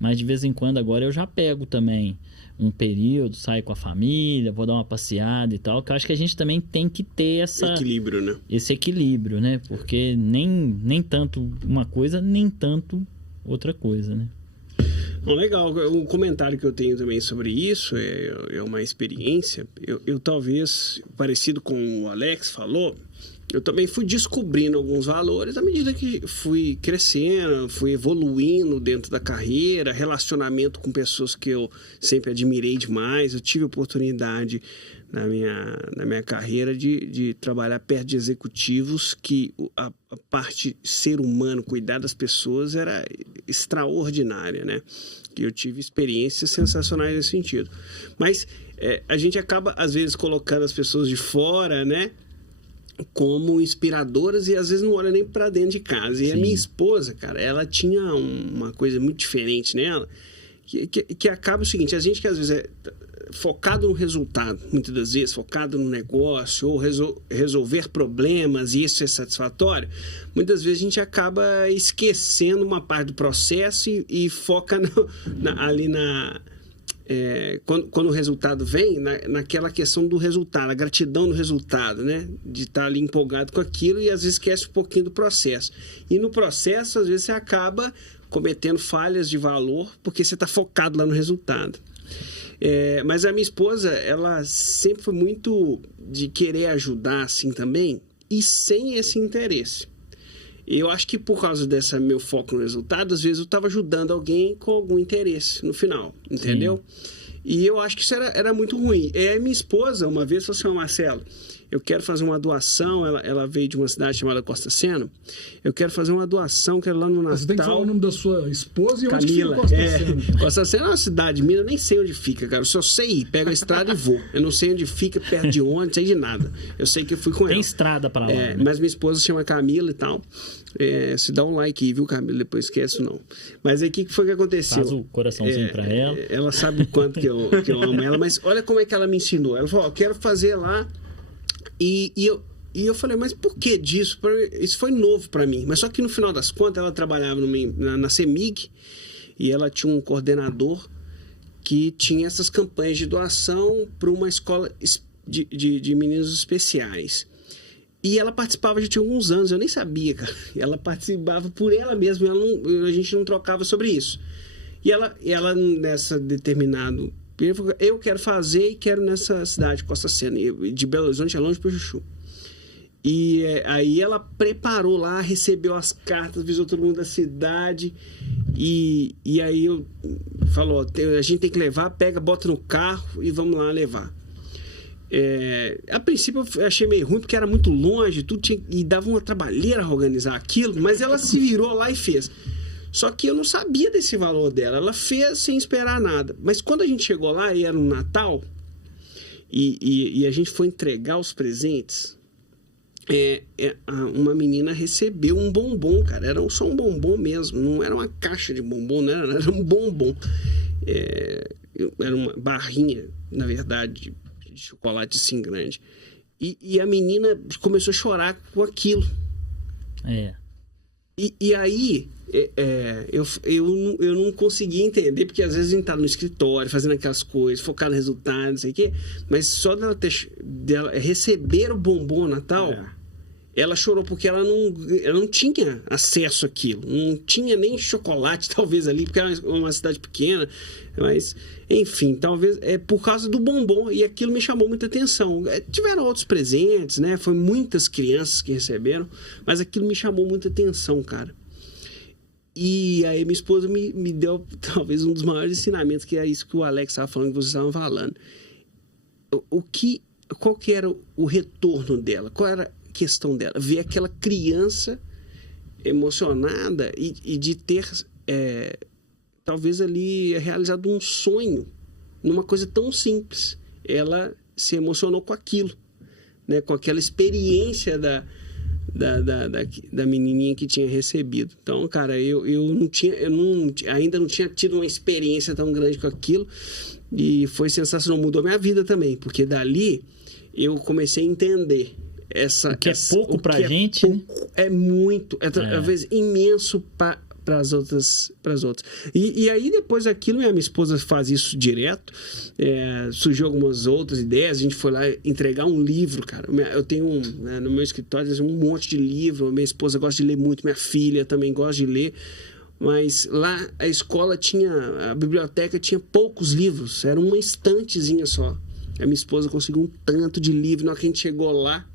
mas de vez em quando agora eu já pego também um período, saio com a família, vou dar uma passeada e tal, que eu acho que a gente também tem que ter equilíbrio, né? Esse equilíbrio, né? Porque nem tanto uma coisa, nem tanto outra coisa, né? Bom, legal. Um comentário que eu tenho também sobre isso é uma experiência. Eu talvez, parecido com o Alex falou, eu também fui descobrindo alguns valores à medida que fui crescendo, fui evoluindo dentro da carreira, relacionamento com pessoas que eu sempre admirei demais. Eu tive oportunidade na minha carreira de trabalhar perto de executivos que a parte ser humano, cuidar das pessoas era extraordinária, né? E eu tive experiências sensacionais nesse sentido. Mas a gente acaba, às vezes, colocando as pessoas de fora, né, como inspiradoras e às vezes não olha nem para dentro de casa. E Sim. A minha esposa, cara, ela tinha uma coisa muito diferente nela, que acaba o seguinte: a gente que às vezes é focado no resultado, muitas das vezes focado no negócio ou resolver problemas, e isso é satisfatório, muitas vezes a gente acaba esquecendo uma parte do processo e foca ali quando o resultado vem, naquela questão do resultado, a gratidão do resultado, né? De estar ali empolgado com aquilo e às vezes esquece um pouquinho do processo. E no processo, às vezes, você acaba cometendo falhas de valor porque você está focado lá no resultado. Mas a minha esposa, ela sempre foi muito de querer ajudar assim também e sem esse interesse. Eu acho que por causa desse meu foco no resultado, às vezes eu estava ajudando alguém com algum interesse no final, entendeu? Sim. E eu acho que isso era muito ruim. E aí minha esposa, uma vez, falou assim: Marcelo, eu quero fazer uma doação. Ela veio de uma cidade chamada Costa Sena. Eu quero fazer uma doação, quero lá no Natal. Você tem que falar o nome da sua esposa e Camila. Onde fica Costa Sena. Costa Sena é uma cidade minha, eu nem sei onde fica, cara. Eu só sei ir, pego a estrada e vou. Eu não sei onde fica, perto de onde, não sei de nada. Eu sei que eu fui com ela. Tem estrada pra lá. Né? Mas minha esposa se chama Camila e tal. Se dá um like aí, viu, Camila? Depois esquece não. Mas aí o que foi que aconteceu? Faz o coraçãozinho pra ela. Ela sabe o quanto que eu amo ela, mas olha como é que ela me ensinou. Ela falou: quero fazer lá. E eu falei: mas por que disso? Isso foi novo para mim. Mas só que no final das contas, ela trabalhava na CEMIG e ela tinha um coordenador que tinha essas campanhas de doação para uma escola de meninos especiais. E ela participava já tinha alguns anos, eu nem sabia, cara. Ela participava por ela mesma, a gente não trocava sobre isso. E ela nessa determinado... Eu quero fazer e quero nessa cidade, Costa Sena. De Belo Horizonte é longe para Juchu. E aí ela preparou lá, recebeu as cartas, avisou todo mundo da cidade. E aí falou: a gente tem que levar, bota no carro e vamos lá levar. A princípio eu achei meio ruim porque era muito longe, e dava uma trabalheira organizar aquilo, mas ela se virou lá e fez. Só que eu não sabia desse valor dela. Ela fez sem esperar nada. Mas quando a gente chegou lá, e era um Natal, e a gente foi entregar os presentes, uma menina recebeu um bombom, cara. Era só um bombom mesmo. Não era uma caixa de bombom, não era um bombom. Era uma barrinha, na verdade, de chocolate assim grande. E a menina começou a chorar com aquilo. E aí... eu não conseguia entender, porque às vezes a gente tá no escritório fazendo aquelas coisas, focado no resultado, não sei o quê, mas só dela receber o bombom Natal, ela chorou porque ela não tinha acesso àquilo, não tinha nem chocolate talvez ali, porque era uma cidade pequena, mas enfim, talvez por causa do bombom, e aquilo me chamou muita atenção. Tiveram outros presentes, né? Foi muitas crianças que receberam, mas aquilo me chamou muita atenção, cara. E aí minha esposa me deu talvez um dos maiores ensinamentos, que é isso que o Alex estava falando, que vocês estavam falando. Qual que era o retorno dela? Qual era a questão dela? Ver aquela criança emocionada e de ter talvez ali realizado um sonho numa coisa tão simples. Ela se emocionou com aquilo, né? Com aquela experiência da menininha que tinha recebido. Então, cara, eu ainda não tinha tido uma experiência tão grande com aquilo, e foi sensacional, mudou minha vida também, porque dali eu comecei a entender o que é pouco pra gente, né? É muito, talvez imenso para para as outras. E aí, depois daquilo, minha esposa faz isso direto. Surgiu algumas outras ideias. A gente foi lá entregar um livro, cara. Eu tenho no meu escritório um monte de livro. Minha esposa gosta de ler muito, minha filha também gosta de ler. Mas lá a escola a biblioteca tinha poucos livros, era uma estantezinha só. A minha esposa conseguiu um tanto de livro. Na hora que a gente chegou lá,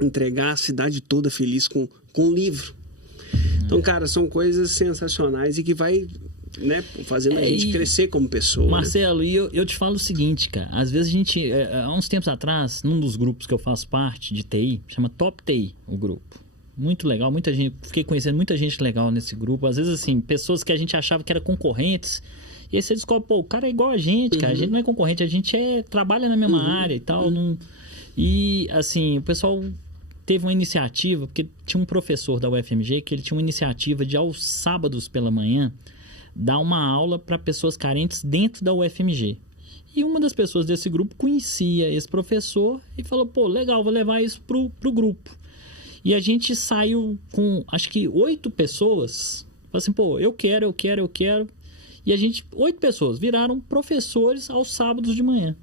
entregar a cidade toda feliz com um livro. Então, cara, são coisas sensacionais e que vai, né, fazendo a gente crescer como pessoa. Marcelo, né? e eu te falo o seguinte, cara. Às vezes a gente, há uns tempos atrás, num dos grupos que eu faço parte de TI, chama Top TI, o grupo. Muito legal, muita gente, fiquei conhecendo muita gente legal nesse grupo. Às vezes, assim, pessoas que a gente achava que eram concorrentes. E aí você descobre, pô, o cara é igual a gente, cara. A gente não é concorrente, a gente trabalha na mesma área e tal. E, assim, o pessoal teve uma iniciativa, porque tinha um professor da UFMG que ele tinha uma iniciativa de, aos sábados pela manhã, dar uma aula para pessoas carentes dentro da UFMG. E uma das pessoas desse grupo conhecia esse professor e falou, pô, legal, vou levar isso pro grupo. E a gente saiu com, acho que 8 pessoas. Falei assim, pô, eu quero. E 8 pessoas viraram professores aos sábados de manhã.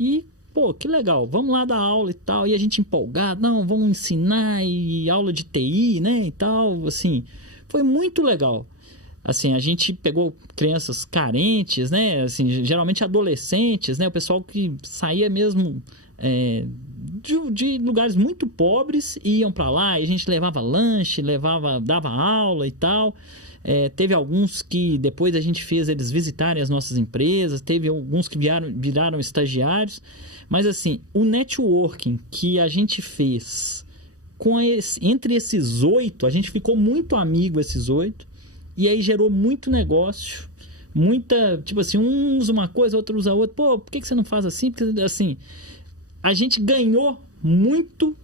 E, pô, que legal, vamos lá dar aula e tal. E a gente empolgado, não, vamos ensinar e aula de TI, né, e tal. Assim, foi muito legal. Assim, a gente pegou crianças carentes, né, assim, geralmente adolescentes, né, o pessoal que saía mesmo... de lugares muito pobres, iam para lá e a gente levava lanche, dava aula e tal. Teve alguns que depois a gente fez eles visitarem as nossas empresas, teve alguns que viraram estagiários, mas assim, o networking que a gente fez entre esses 8, a gente ficou muito amigo esses 8, e aí gerou muito negócio, muita, tipo assim, um usa uma coisa, outro usa outra, pô, por que você não faz assim? Porque, assim, a gente ganhou muito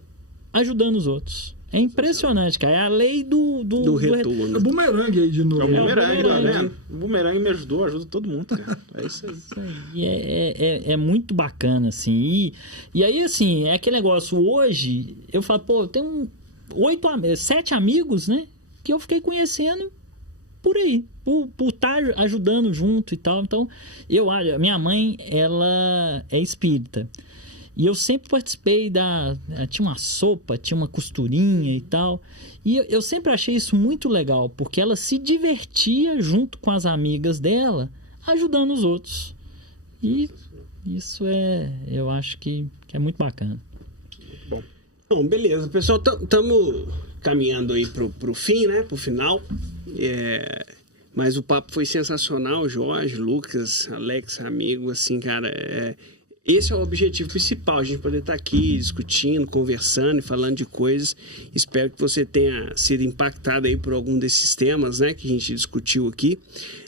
ajudando os outros. É impressionante, cara. É a lei do retorno. É o bumerangue aí de novo. É o bumerangue, tá vendo? O bumerangue me ajuda todo mundo, cara. É isso aí. E é muito bacana, assim. E aí, assim, é aquele negócio. Hoje, eu falo, pô, eu tenho 7 amigos, né? Que eu fiquei conhecendo por aí. Por estar ajudando junto e tal. Então, minha mãe, ela é espírita. E eu sempre participei tinha uma sopa, tinha uma costurinha e tal. E eu sempre achei isso muito legal, porque ela se divertia junto com as amigas dela, ajudando os outros. E isso eu acho que é muito bacana. Bom, beleza. Pessoal, estamos caminhando aí pro fim, né? Pro final. Mas o papo foi sensacional. Jorge, Lucas, Alex, amigo, assim, cara... Esse é o objetivo principal, a gente poder estar aqui discutindo, conversando e falando de coisas. Espero que você tenha sido impactado aí por algum desses temas, né, que a gente discutiu aqui.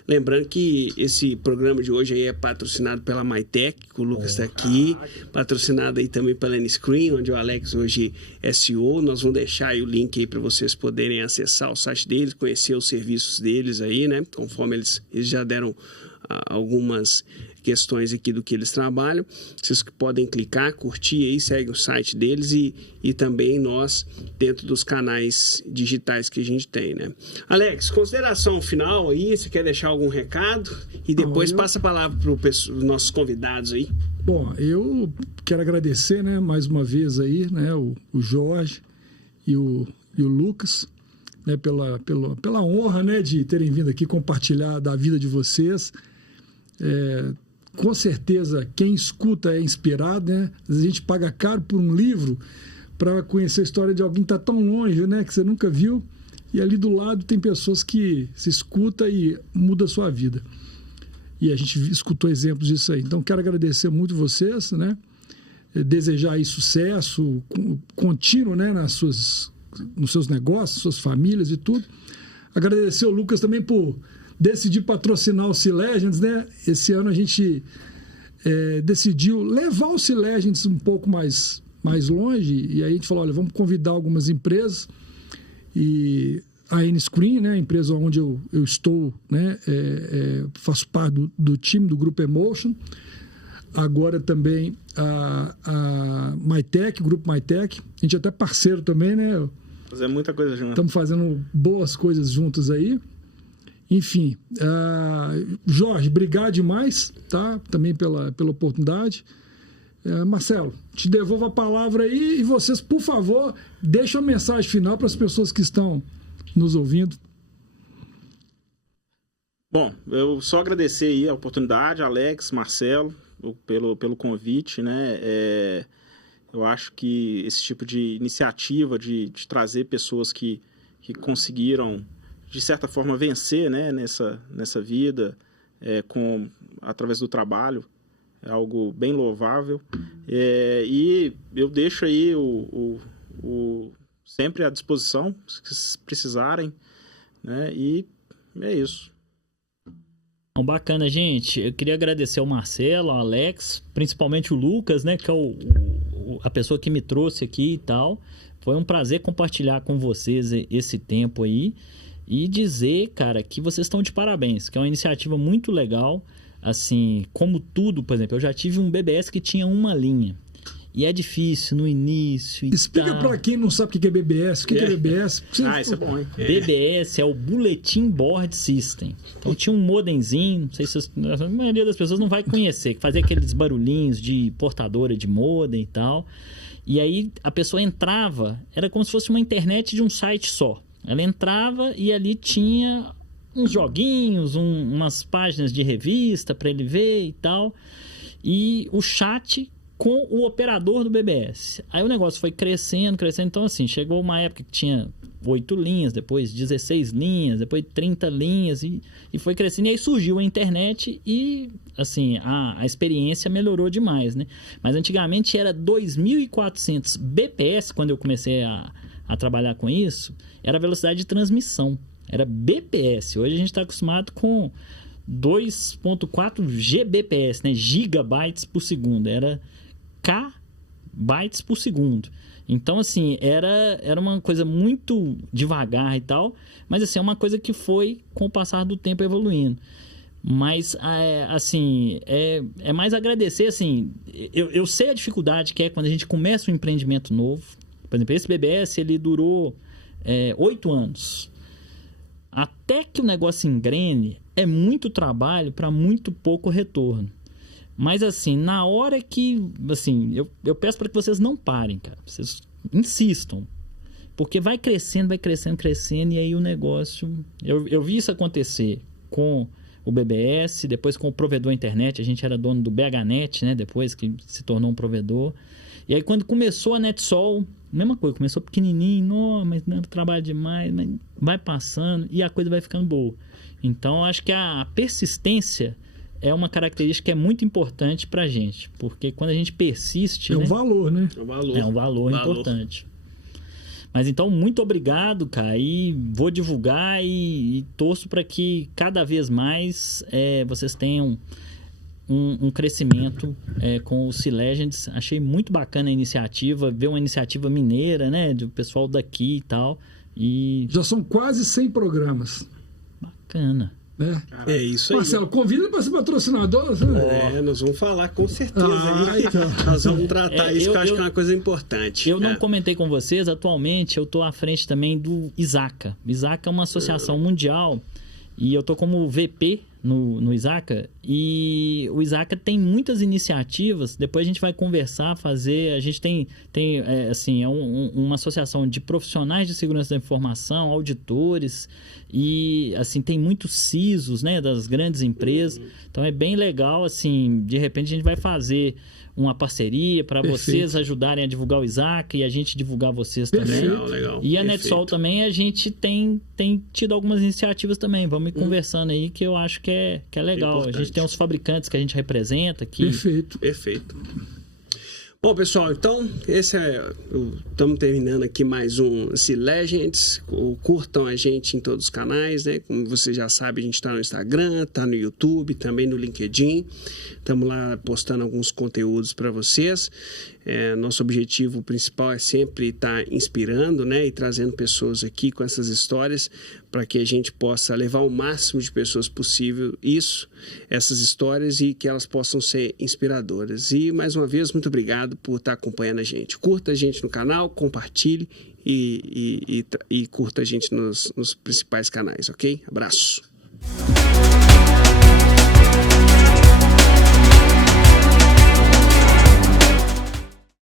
Lembrando que esse programa de hoje aí é patrocinado pela MyTech, que o Lucas está aqui, patrocinado aí também pela N-Screen, onde o Alex hoje é CEO. Nós vamos deixar aí o link aí para vocês poderem acessar o site deles, conhecer os serviços deles aí, né, conforme eles já deram algumas questões aqui do que eles trabalham. Vocês podem clicar, curtir aí, segue o site deles e também nós dentro dos canais digitais que a gente tem, né? Alex, consideração final aí, você quer deixar algum recado? E depois passa a palavra para os nossos convidados aí. Bom, eu quero agradecer, né, mais uma vez aí, né, o Jorge e o Lucas, né, pela honra, né, de terem vindo aqui compartilhar da vida de vocês. Com certeza, quem escuta é inspirado, né? Às vezes a gente paga caro por um livro para conhecer a história de alguém que está tão longe, né? Que você nunca viu. E ali do lado tem pessoas que se escuta e muda a sua vida. E a gente escutou exemplos disso aí. Então, quero agradecer muito vocês, né? Desejar aí sucesso contínuo, né? Nos seus negócios, suas famílias e tudo. Agradecer o Lucas também por decidir patrocinar o C-Legends, né? Esse ano a gente decidiu levar o C-Legends um pouco mais longe, e aí a gente falou, olha, vamos convidar algumas empresas, e a N-Screen, né, a empresa onde eu estou, né, faço parte do time do Grupo Emotion, agora também a MyTech, o Grupo MyTech, a gente é até parceiro também, né? Fazer muita coisa junto. Estamos fazendo boas coisas juntos aí. Enfim, Jorge, obrigado demais, tá? Também pela oportunidade. Marcelo, te devolvo a palavra aí e vocês, por favor, deixem uma mensagem final para as pessoas que estão nos ouvindo. Bom, eu só agradecer aí a oportunidade, Alex, Marcelo, pelo convite, né? Eu acho que esse tipo de iniciativa de trazer pessoas que conseguiram, de certa forma, vencer, né, nessa vida, através do trabalho, é algo bem louvável. E eu deixo aí sempre à disposição, se precisarem, né? E é isso. Bacana, gente. Eu queria agradecer ao Marcelo, ao Alex, principalmente o Lucas, né, que é a pessoa que me trouxe aqui e tal. Foi um prazer compartilhar com vocês esse tempo aí e dizer, cara, que vocês estão de parabéns, que é uma iniciativa muito legal. Assim, como tudo, por exemplo, eu já tive um BBS que tinha uma linha. E é difícil no início. Explica para quem não sabe o que é BBS. O que é BBS? Isso é bom, hein? BBS é o Bulletin Board System. Então tinha um modemzinho, não sei se a maioria das pessoas não vai conhecer, que fazia aqueles barulhinhos de portadora de modem e tal. E aí a pessoa entrava, era como se fosse uma internet de um site só. Ela entrava e ali tinha uns joguinhos, umas páginas de revista para ele ver e tal. E o chat com o operador do BBS. Aí o negócio foi crescendo. Então, assim, chegou uma época que tinha 8 linhas, depois 16 linhas, depois 30 linhas, e foi crescendo. E aí surgiu a internet e, assim, a experiência melhorou demais, né? Mas antigamente era 2.400 BPS, quando eu comecei a trabalhar com isso, era a velocidade de transmissão. Era BPS. Hoje a gente está acostumado com 2.4 GBPS, né? Gigabytes por segundo. Era bytes por segundo. Então, assim, era uma coisa muito devagar e tal, mas, assim, é uma coisa que foi, com o passar do tempo, evoluindo. Mas, assim, é mais agradecer, assim, eu sei a dificuldade que é quando a gente começa um empreendimento novo. Por exemplo, esse BBS, ele durou 8 anos. Até que o negócio engrene, é muito trabalho para muito pouco retorno. Mas, assim, na hora que... Assim, eu peço para que vocês não parem, cara. Vocês insistam. Porque vai crescendo, e aí o negócio... Eu vi isso acontecer com o BBS, depois com o provedor internet. A gente era dono do BHNet, né? Depois que se tornou um provedor. E aí, quando começou a NetSol, mesma coisa. Começou pequenininho, mas não, trabalho demais. Mas vai passando e a coisa vai ficando boa. Então, acho que a persistência... é uma característica que é muito importante pra gente, porque quando a gente persiste... É um valor, né? É um valor importante. Mas então, muito obrigado, cara, e vou divulgar e torço para que cada vez mais vocês tenham um crescimento com o C-Legends. Achei muito bacana a iniciativa, ver uma iniciativa mineira, né, do pessoal daqui e tal. E... já são quase 100 programas. Bacana. É isso aí. Marcelo, convida para ser patrocinador. Nós vamos falar com certeza. Então. Nós vamos tratar isso, que eu acho que é uma coisa importante. Eu não comentei com vocês, atualmente eu estou à frente também do ISACA. O ISACA é uma associação mundial e eu estou como VP no ISACA. E o ISACA tem muitas iniciativas, depois a gente vai conversar, fazer... A gente tem uma associação de profissionais de segurança da informação, auditores, e assim, tem muitos CISOs, né, das grandes empresas. Então é bem legal, assim, de repente a gente vai fazer uma parceria para vocês ajudarem a divulgar o ISACA e a gente divulgar vocês também. Legal. E a NetSol também, a gente tem tido algumas iniciativas também. Vamos ir conversando aí, que eu acho que é legal. A gente tem uns fabricantes que a gente representa aqui. Perfeito. Bom, pessoal, então, estamos terminando aqui mais um C-Legends. Curtam a gente em todos os canais, né? Como você já sabe, a gente está no Instagram, está no YouTube, também no LinkedIn. Estamos lá postando alguns conteúdos para vocês. Nosso objetivo principal é sempre estar inspirando, né? E trazendo pessoas aqui com essas histórias para que a gente possa levar o máximo de pessoas possível essas histórias, e que elas possam ser inspiradoras. E, mais uma vez, muito obrigado por estar acompanhando a gente. Curta a gente no canal, compartilhe e curta a gente nos principais canais, ok? Abraço.